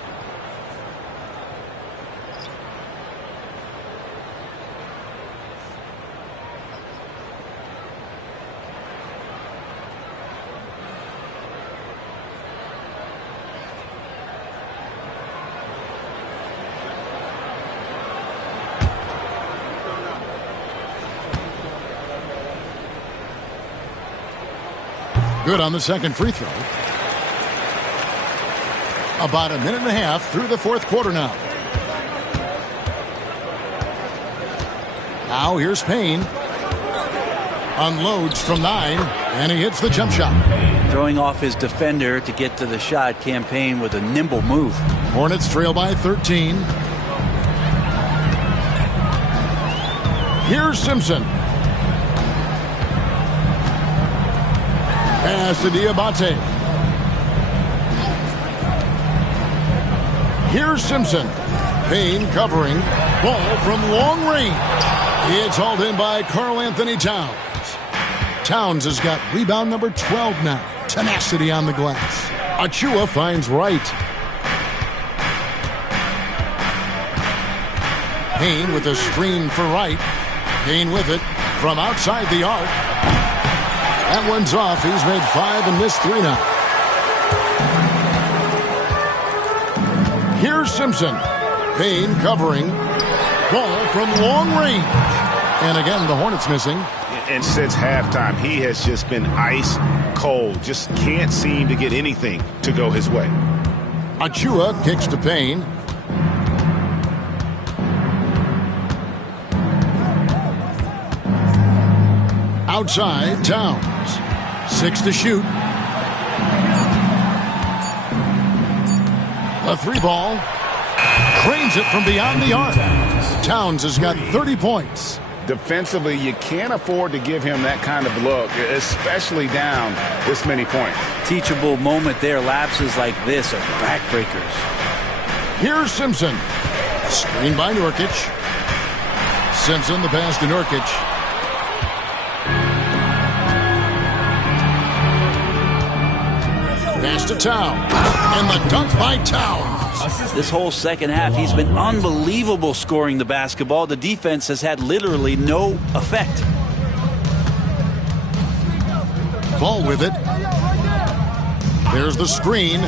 Good on the second free throw. About a minute and a half through the fourth quarter now. Now here's Payne. Unloads from 9, and he hits the jump shot. Throwing off his defender to get to the shot. Campaign with a nimble move. Hornets trail by 13. Here's Simpson. Pass to Diabate. Here's Simpson. Payne covering. Ball from long range. It's hauled in by Karl Anthony Towns. Towns has got rebound number 12 now. Tenacity on the glass. Achua finds Wright. Payne with a screen for Wright. Payne with it from outside the arc. That one's off. He's made 5 and missed 3 now. Here's Simpson. Payne covering. Ball from long range. And again, the Hornets missing. And since halftime, he has just been ice cold. Just can't seem to get anything to go his way. Achua kicks to Payne. Outside, Towns. 6 to shoot. A 3-ball. Cranes it from beyond the arc. Towns has got 30 points. Defensively, you can't afford to give him that kind of look, especially down this many points. Teachable moment there. Lapses like this are backbreakers. Here's Simpson. Screen by Nurkic. Simpson, the pass to Nurkic. Pass to Towns. And the dunk by Towns. This whole second half, he's been unbelievable scoring the basketball. The defense has had literally no effect. Ball with it. There's the screen.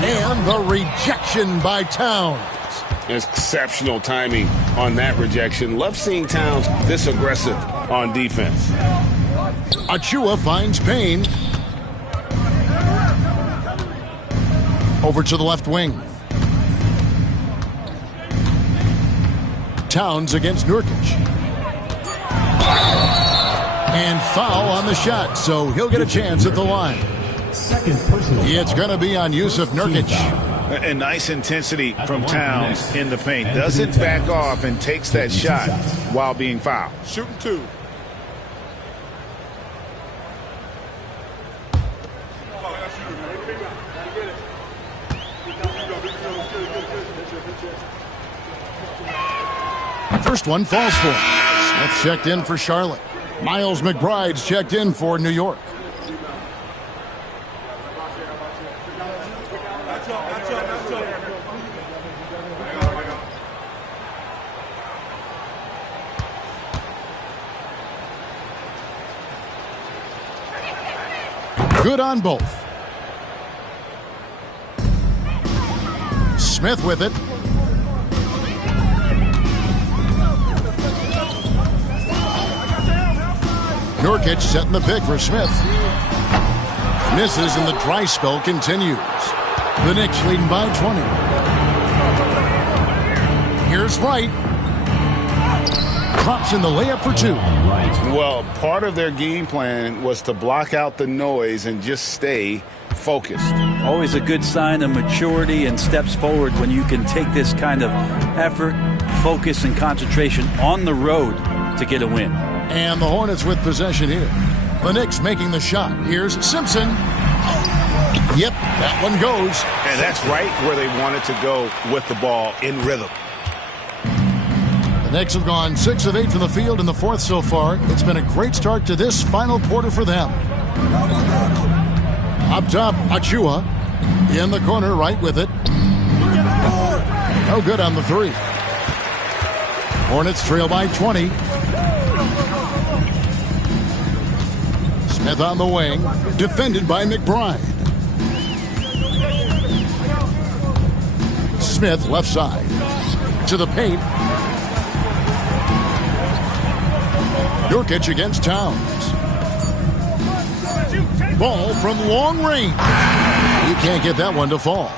And the rejection by Towns. Exceptional timing on that rejection. Love seeing Towns this aggressive on defense. Achua finds Payne. Over to the left wing. Towns against Nurkic. And foul on the shot, so he'll get a chance at the line. It's going to be on Yusuf Nurkic. A nice intensity from Towns in the paint. Doesn't back off and takes that shot while being fouled. Shooting 2. First one falls for him. Smith checked in for Charlotte. Miles McBride's checked in for New York. Good on both. Smith with it. Nurkic setting the pick for Smith. Misses and the dry spell continues. The Knicks leading by 20. Here's Wright. Drops in the layup for 2. Well, part of their game plan was to block out the noise and just stay focused. Always a good sign of maturity and steps forward when you can take this kind of effort, focus, and concentration on the road to get a win. And the Hornets with possession here. The Knicks making the shot. Here's Simpson. Yep, that one goes. And that's right where they wanted to go with the ball, in rhythm. The Knicks have gone 6 of 8 from the field in the fourth so far. It's been a great start to this final quarter for them. Up top, Achua. In the corner, right with it. No good on the 3. Hornets trail by 20. Smith on the wing, defended by McBride. Smith left side to the paint. Nurkic against Towns. Ball from long range. He can't get that one to fall.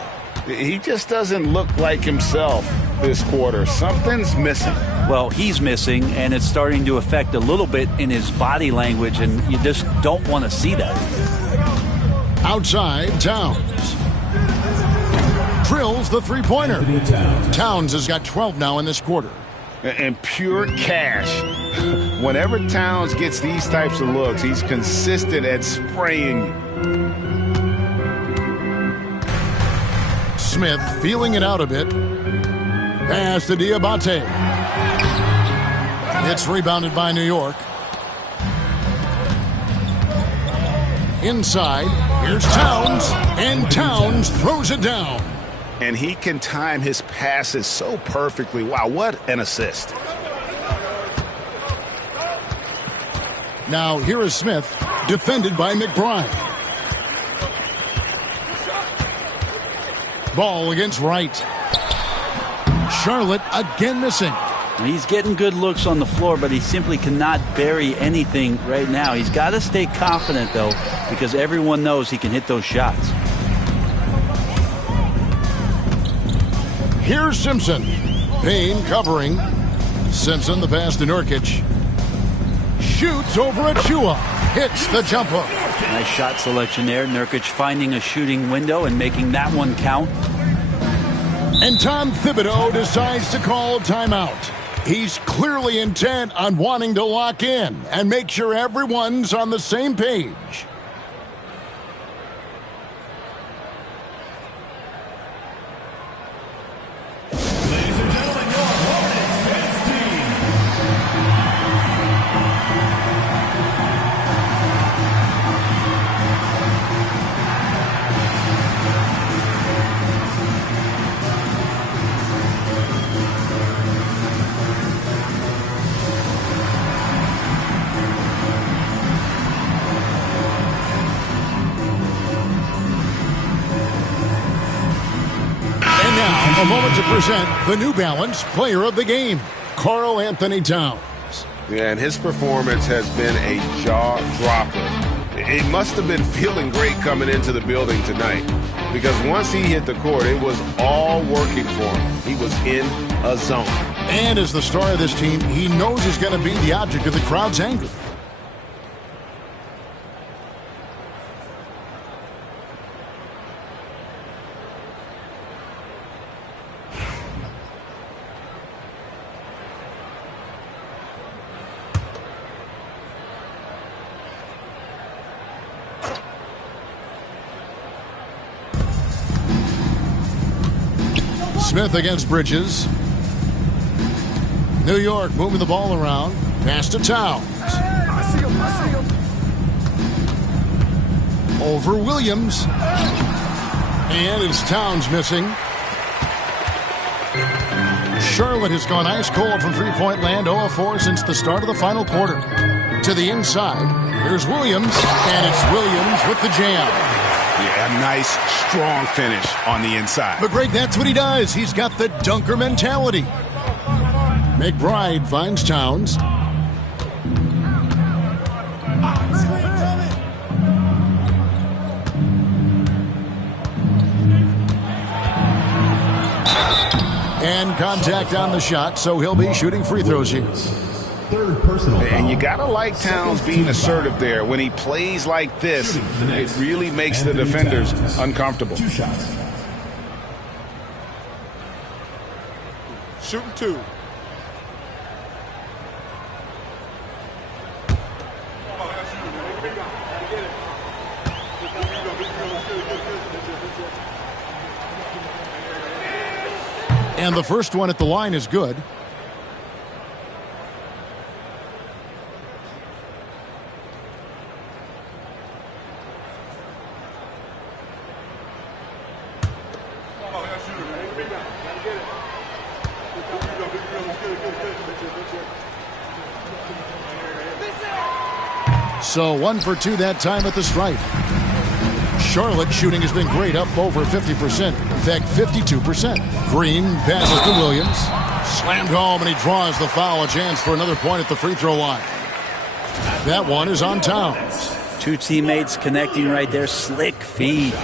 He just doesn't look like himself this quarter. Something's missing. Well, he's missing, and it's starting to affect a little bit in his body language, and you just don't want to see that. Outside, Towns. Drills the three-pointer. Towns has got 12 now in this quarter. And pure cash. Whenever Towns gets these types of looks, he's consistent at spraying. Smith feeling it out a bit. Pass to Diabate. It's rebounded by New York. Inside, here's Towns, and Towns throws it down. And he can time his passes so perfectly. Wow, what an assist. Now here is Smith, defended by McBride. Ball against Wright. Charlotte again missing. He's getting good looks on the floor, but he simply cannot bury anything right now. He's got to stay confident, though, because everyone knows he can hit those shots. Here's Simpson. Payne covering. Simpson, the pass to Nurkic. Shoots over at Chua. Hits the jump hook. Nice shot selection there. Nurkic finding a shooting window and making that one count. And Tom Thibodeau decides to call timeout. He's clearly intent on wanting to lock in and make sure everyone's on the same page. Ladies and gentlemen, your Hornets men's team. A moment to present the New Balance Player of the Game, Karl Anthony Towns. Yeah, and his performance has been a jaw-dropper. It must have been feeling great coming into the building tonight, because once he hit the court, it was all working for him. He was in a zone. And as the star of this team, he knows he's going to be the object of the crowd's anger. Smith against Bridges. New York moving the ball around. Pass to Towns. I see him. Over Williams. And it's Towns missing. Charlotte has gone ice cold from three-point land, 0 of 4 since the start of the final quarter. To the inside. Here's Williams. And it's Williams with the jam. Yeah, a nice, strong finish on the inside. But Greg, that's what he does. He's got the dunker mentality. McBride finds Towns. And contact on the shot, so he'll be shooting free throws here. Third personal foul. And you got to like Towns being assertive there. When he plays like this, it really makes the defenders uncomfortable. 2 shots. Shooting 2. And the first one at the line is good. So 1 for 2 that time at the stripe. Charlotte shooting has been great, up over 50%. In fact, 52%. Green passes to Williams. Slammed home, and he draws the foul. A chance for another point at the free throw line. That one is on Towns. Two teammates connecting right there. Slick feed.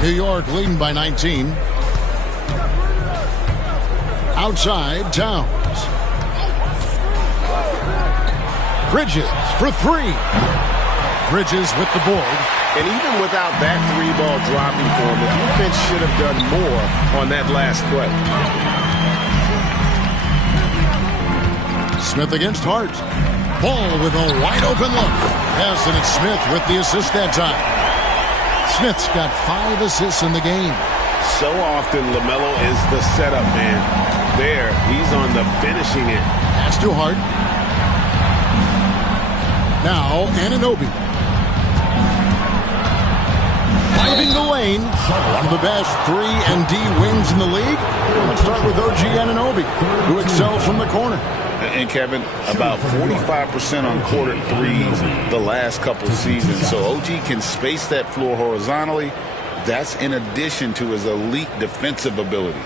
New York leading by 19. Outside, Towns. Bridges for three. Bridges with the board. And even without that three-ball dropping for him, the defense should have done more on that last play. Smith against Hart. Ball with a wide-open look. Yes, and it's Smith with the assist that time. Smith's got 5 assists in the game. So often, Lamelo is the setup man. There, he's on the finishing end. Pass to Hart. Now, Anunoby. Driving the lane. One of the best 3-and-D wings in the league. Let's start with OG Anunoby, who excels from the corner. And Kevin, about 45% on quarter threes the last couple seasons. So OG can space that floor horizontally. That's in addition to his elite defensive abilities.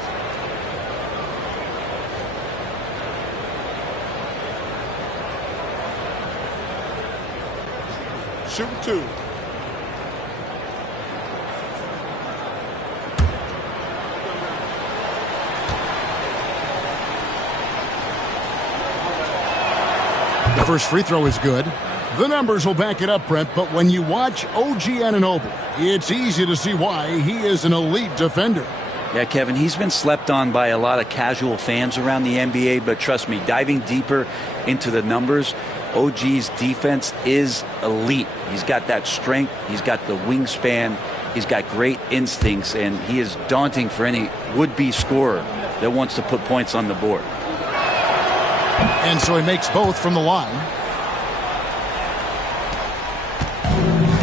Shoot two. The first free throw is good. The numbers will back it up, Brent, but when you watch OG Anunoby, it's easy to see why he is an elite defender. Yeah, Kevin, he's been slept on by a lot of casual fans around the NBA, but trust me, diving deeper into the numbers, OG's defense is elite. He's got that strength, he's got the wingspan, he's got great instincts, and he is daunting for any would-be scorer that wants to put points on the board. And so he makes both from the line.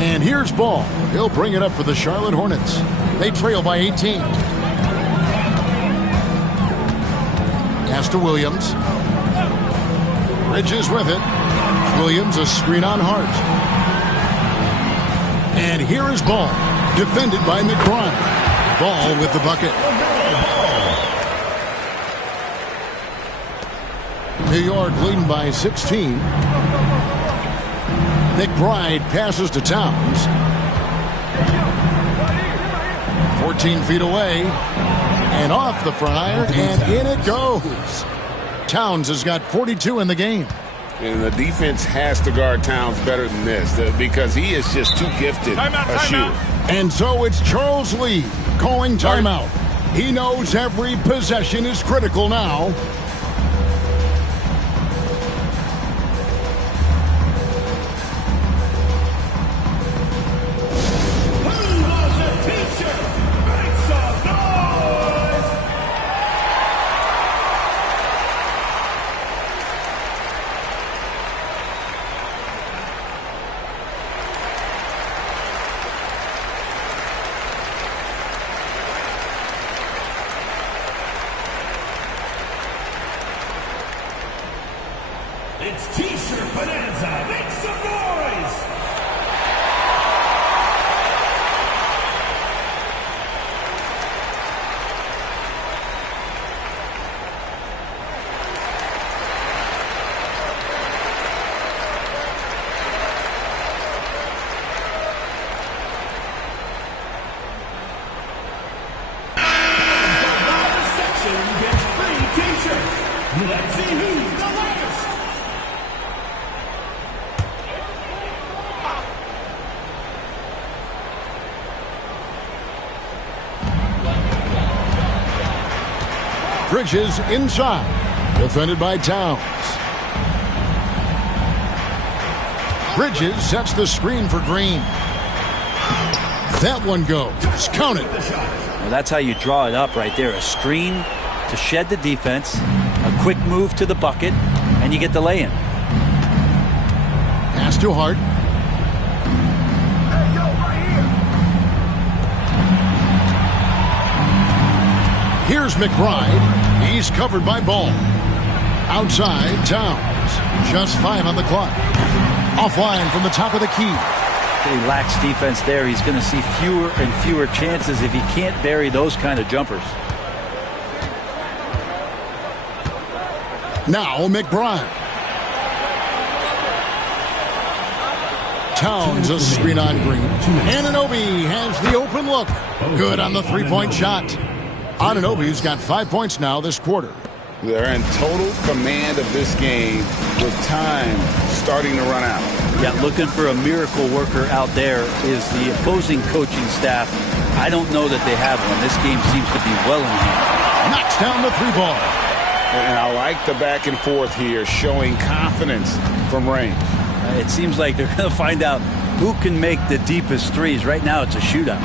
And here's Ball. He'll bring it up for the Charlotte Hornets. They trail by 18. Pass to Williams. Bridges with it. Williams a screen on Hart. And here is Ball. Defended by McBride. Ball with the bucket. New York leading by 16. McBride passes to Towns. 14 feet away. And off the front iron, and in it goes. Towns has got 42 in the game. And the defense has to guard Towns better than this because he is just too gifted a shooter. And so it's Charles Lee calling timeout. He knows every possession is critical now. It's T-shirt Bonanza. Make some noise! The section gets free T-shirts. Let's see who's the loudest. Bridges inside. Defended by Towns. Bridges sets the screen for Green. That one goes. Count it. Well, that's how you draw it up right there. A screen to shed the defense, a quick move to the bucket, and you get the lay-in. to Hart. Here's McBride. He's covered by Ball. Outside, Towns. Just 5 on the clock. Offline from the top of the key. He lacks defense there. He's going to see fewer and fewer chances if he can't bury those kind of jumpers. Now McBride. Towns a screen on Green. Anunoby has the open look. Good on the three-point shot. Anunoby's got 5 points now this quarter. They're in total command of this game with time starting to run out. Yeah, looking for a miracle worker out there is the opposing coaching staff. I don't know that they have one. This game seems to be well in hand. Knocks down the 3-ball. And I like the back and forth here, showing confidence from range. It seems like they're going to find out who can make the deepest threes. Right now, it's a shootout.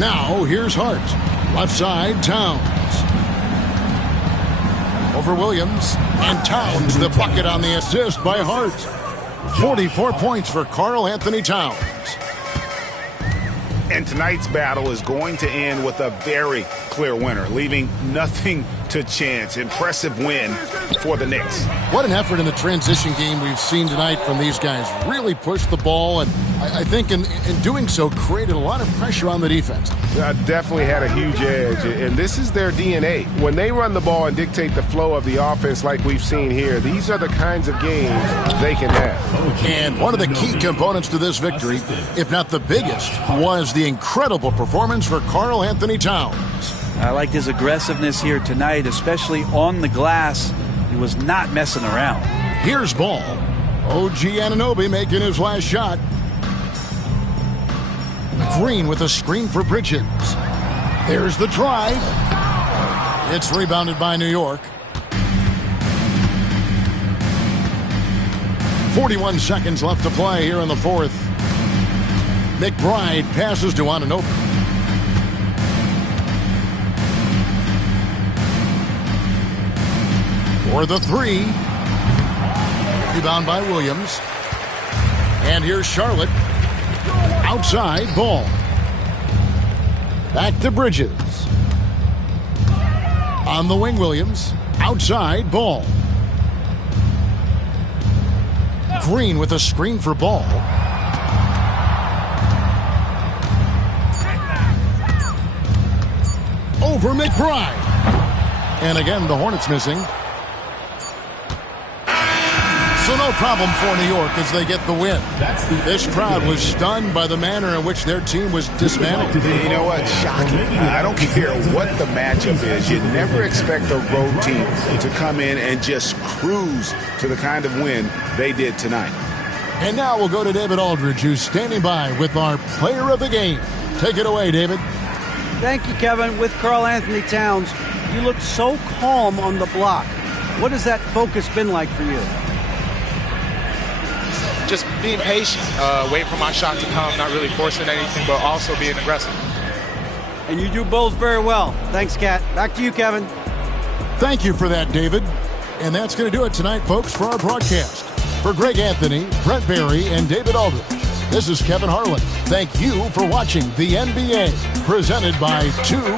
Now, here's Hart. Left side, Towns. Over Williams. And Towns, the bucket on the assist by Hart. 44 points for Karl Anthony Towns. And tonight's battle is going to end with a very clear winner, leaving nothing to chance. Impressive win for the Knicks. What an effort in the transition game we've seen tonight from these guys. Really pushed the ball, and I think in doing so created a lot of pressure on the defense. Definitely had a huge edge, and this is their DNA. When they run the ball and dictate the flow of the offense like we've seen here, these are the kinds of games they can have. And one of the key components to this victory, if not the biggest, was the incredible performance for Karl Anthony Towns. I liked his aggressiveness here tonight, especially on the glass. He was not messing around. Here's Ball. OG Anunoby making his last shot. Green with a screen for Bridges. There's the drive. It's rebounded by New York. 41 seconds left to play here in the fourth. McBride passes to Anunoby. For the 3. Rebound by Williams. And here's Charlotte. Outside, Ball. Back to Bridges. On the wing, Williams. Outside, Ball. Green with a screen for Ball. Over McBride. And again, the Hornets missing. So no problem for New York as they get the win. This crowd was stunned by the manner in which their team was dismantled. You know what? Shocking. I don't care what the matchup is. You never expect a road team to come in and just cruise to the kind of win they did tonight. And now we'll go to David Aldridge, who's standing by with our player of the game. Take it away, David. Thank you, Kevin. With Karl Anthony Towns, you looked so calm on the block. What has that focus been like for you? Just being patient, waiting for my shot to come, not really forcing anything, but also being aggressive. And you do both very well. Thanks, Kat. Back to you, Kevin. Thank you for that, David. And that's going to do it tonight, folks, for our broadcast. For Greg Anthony, Brent Barry, and David Aldridge, this is Kevin Harlan. Thank you for watching the NBA, presented by 2K.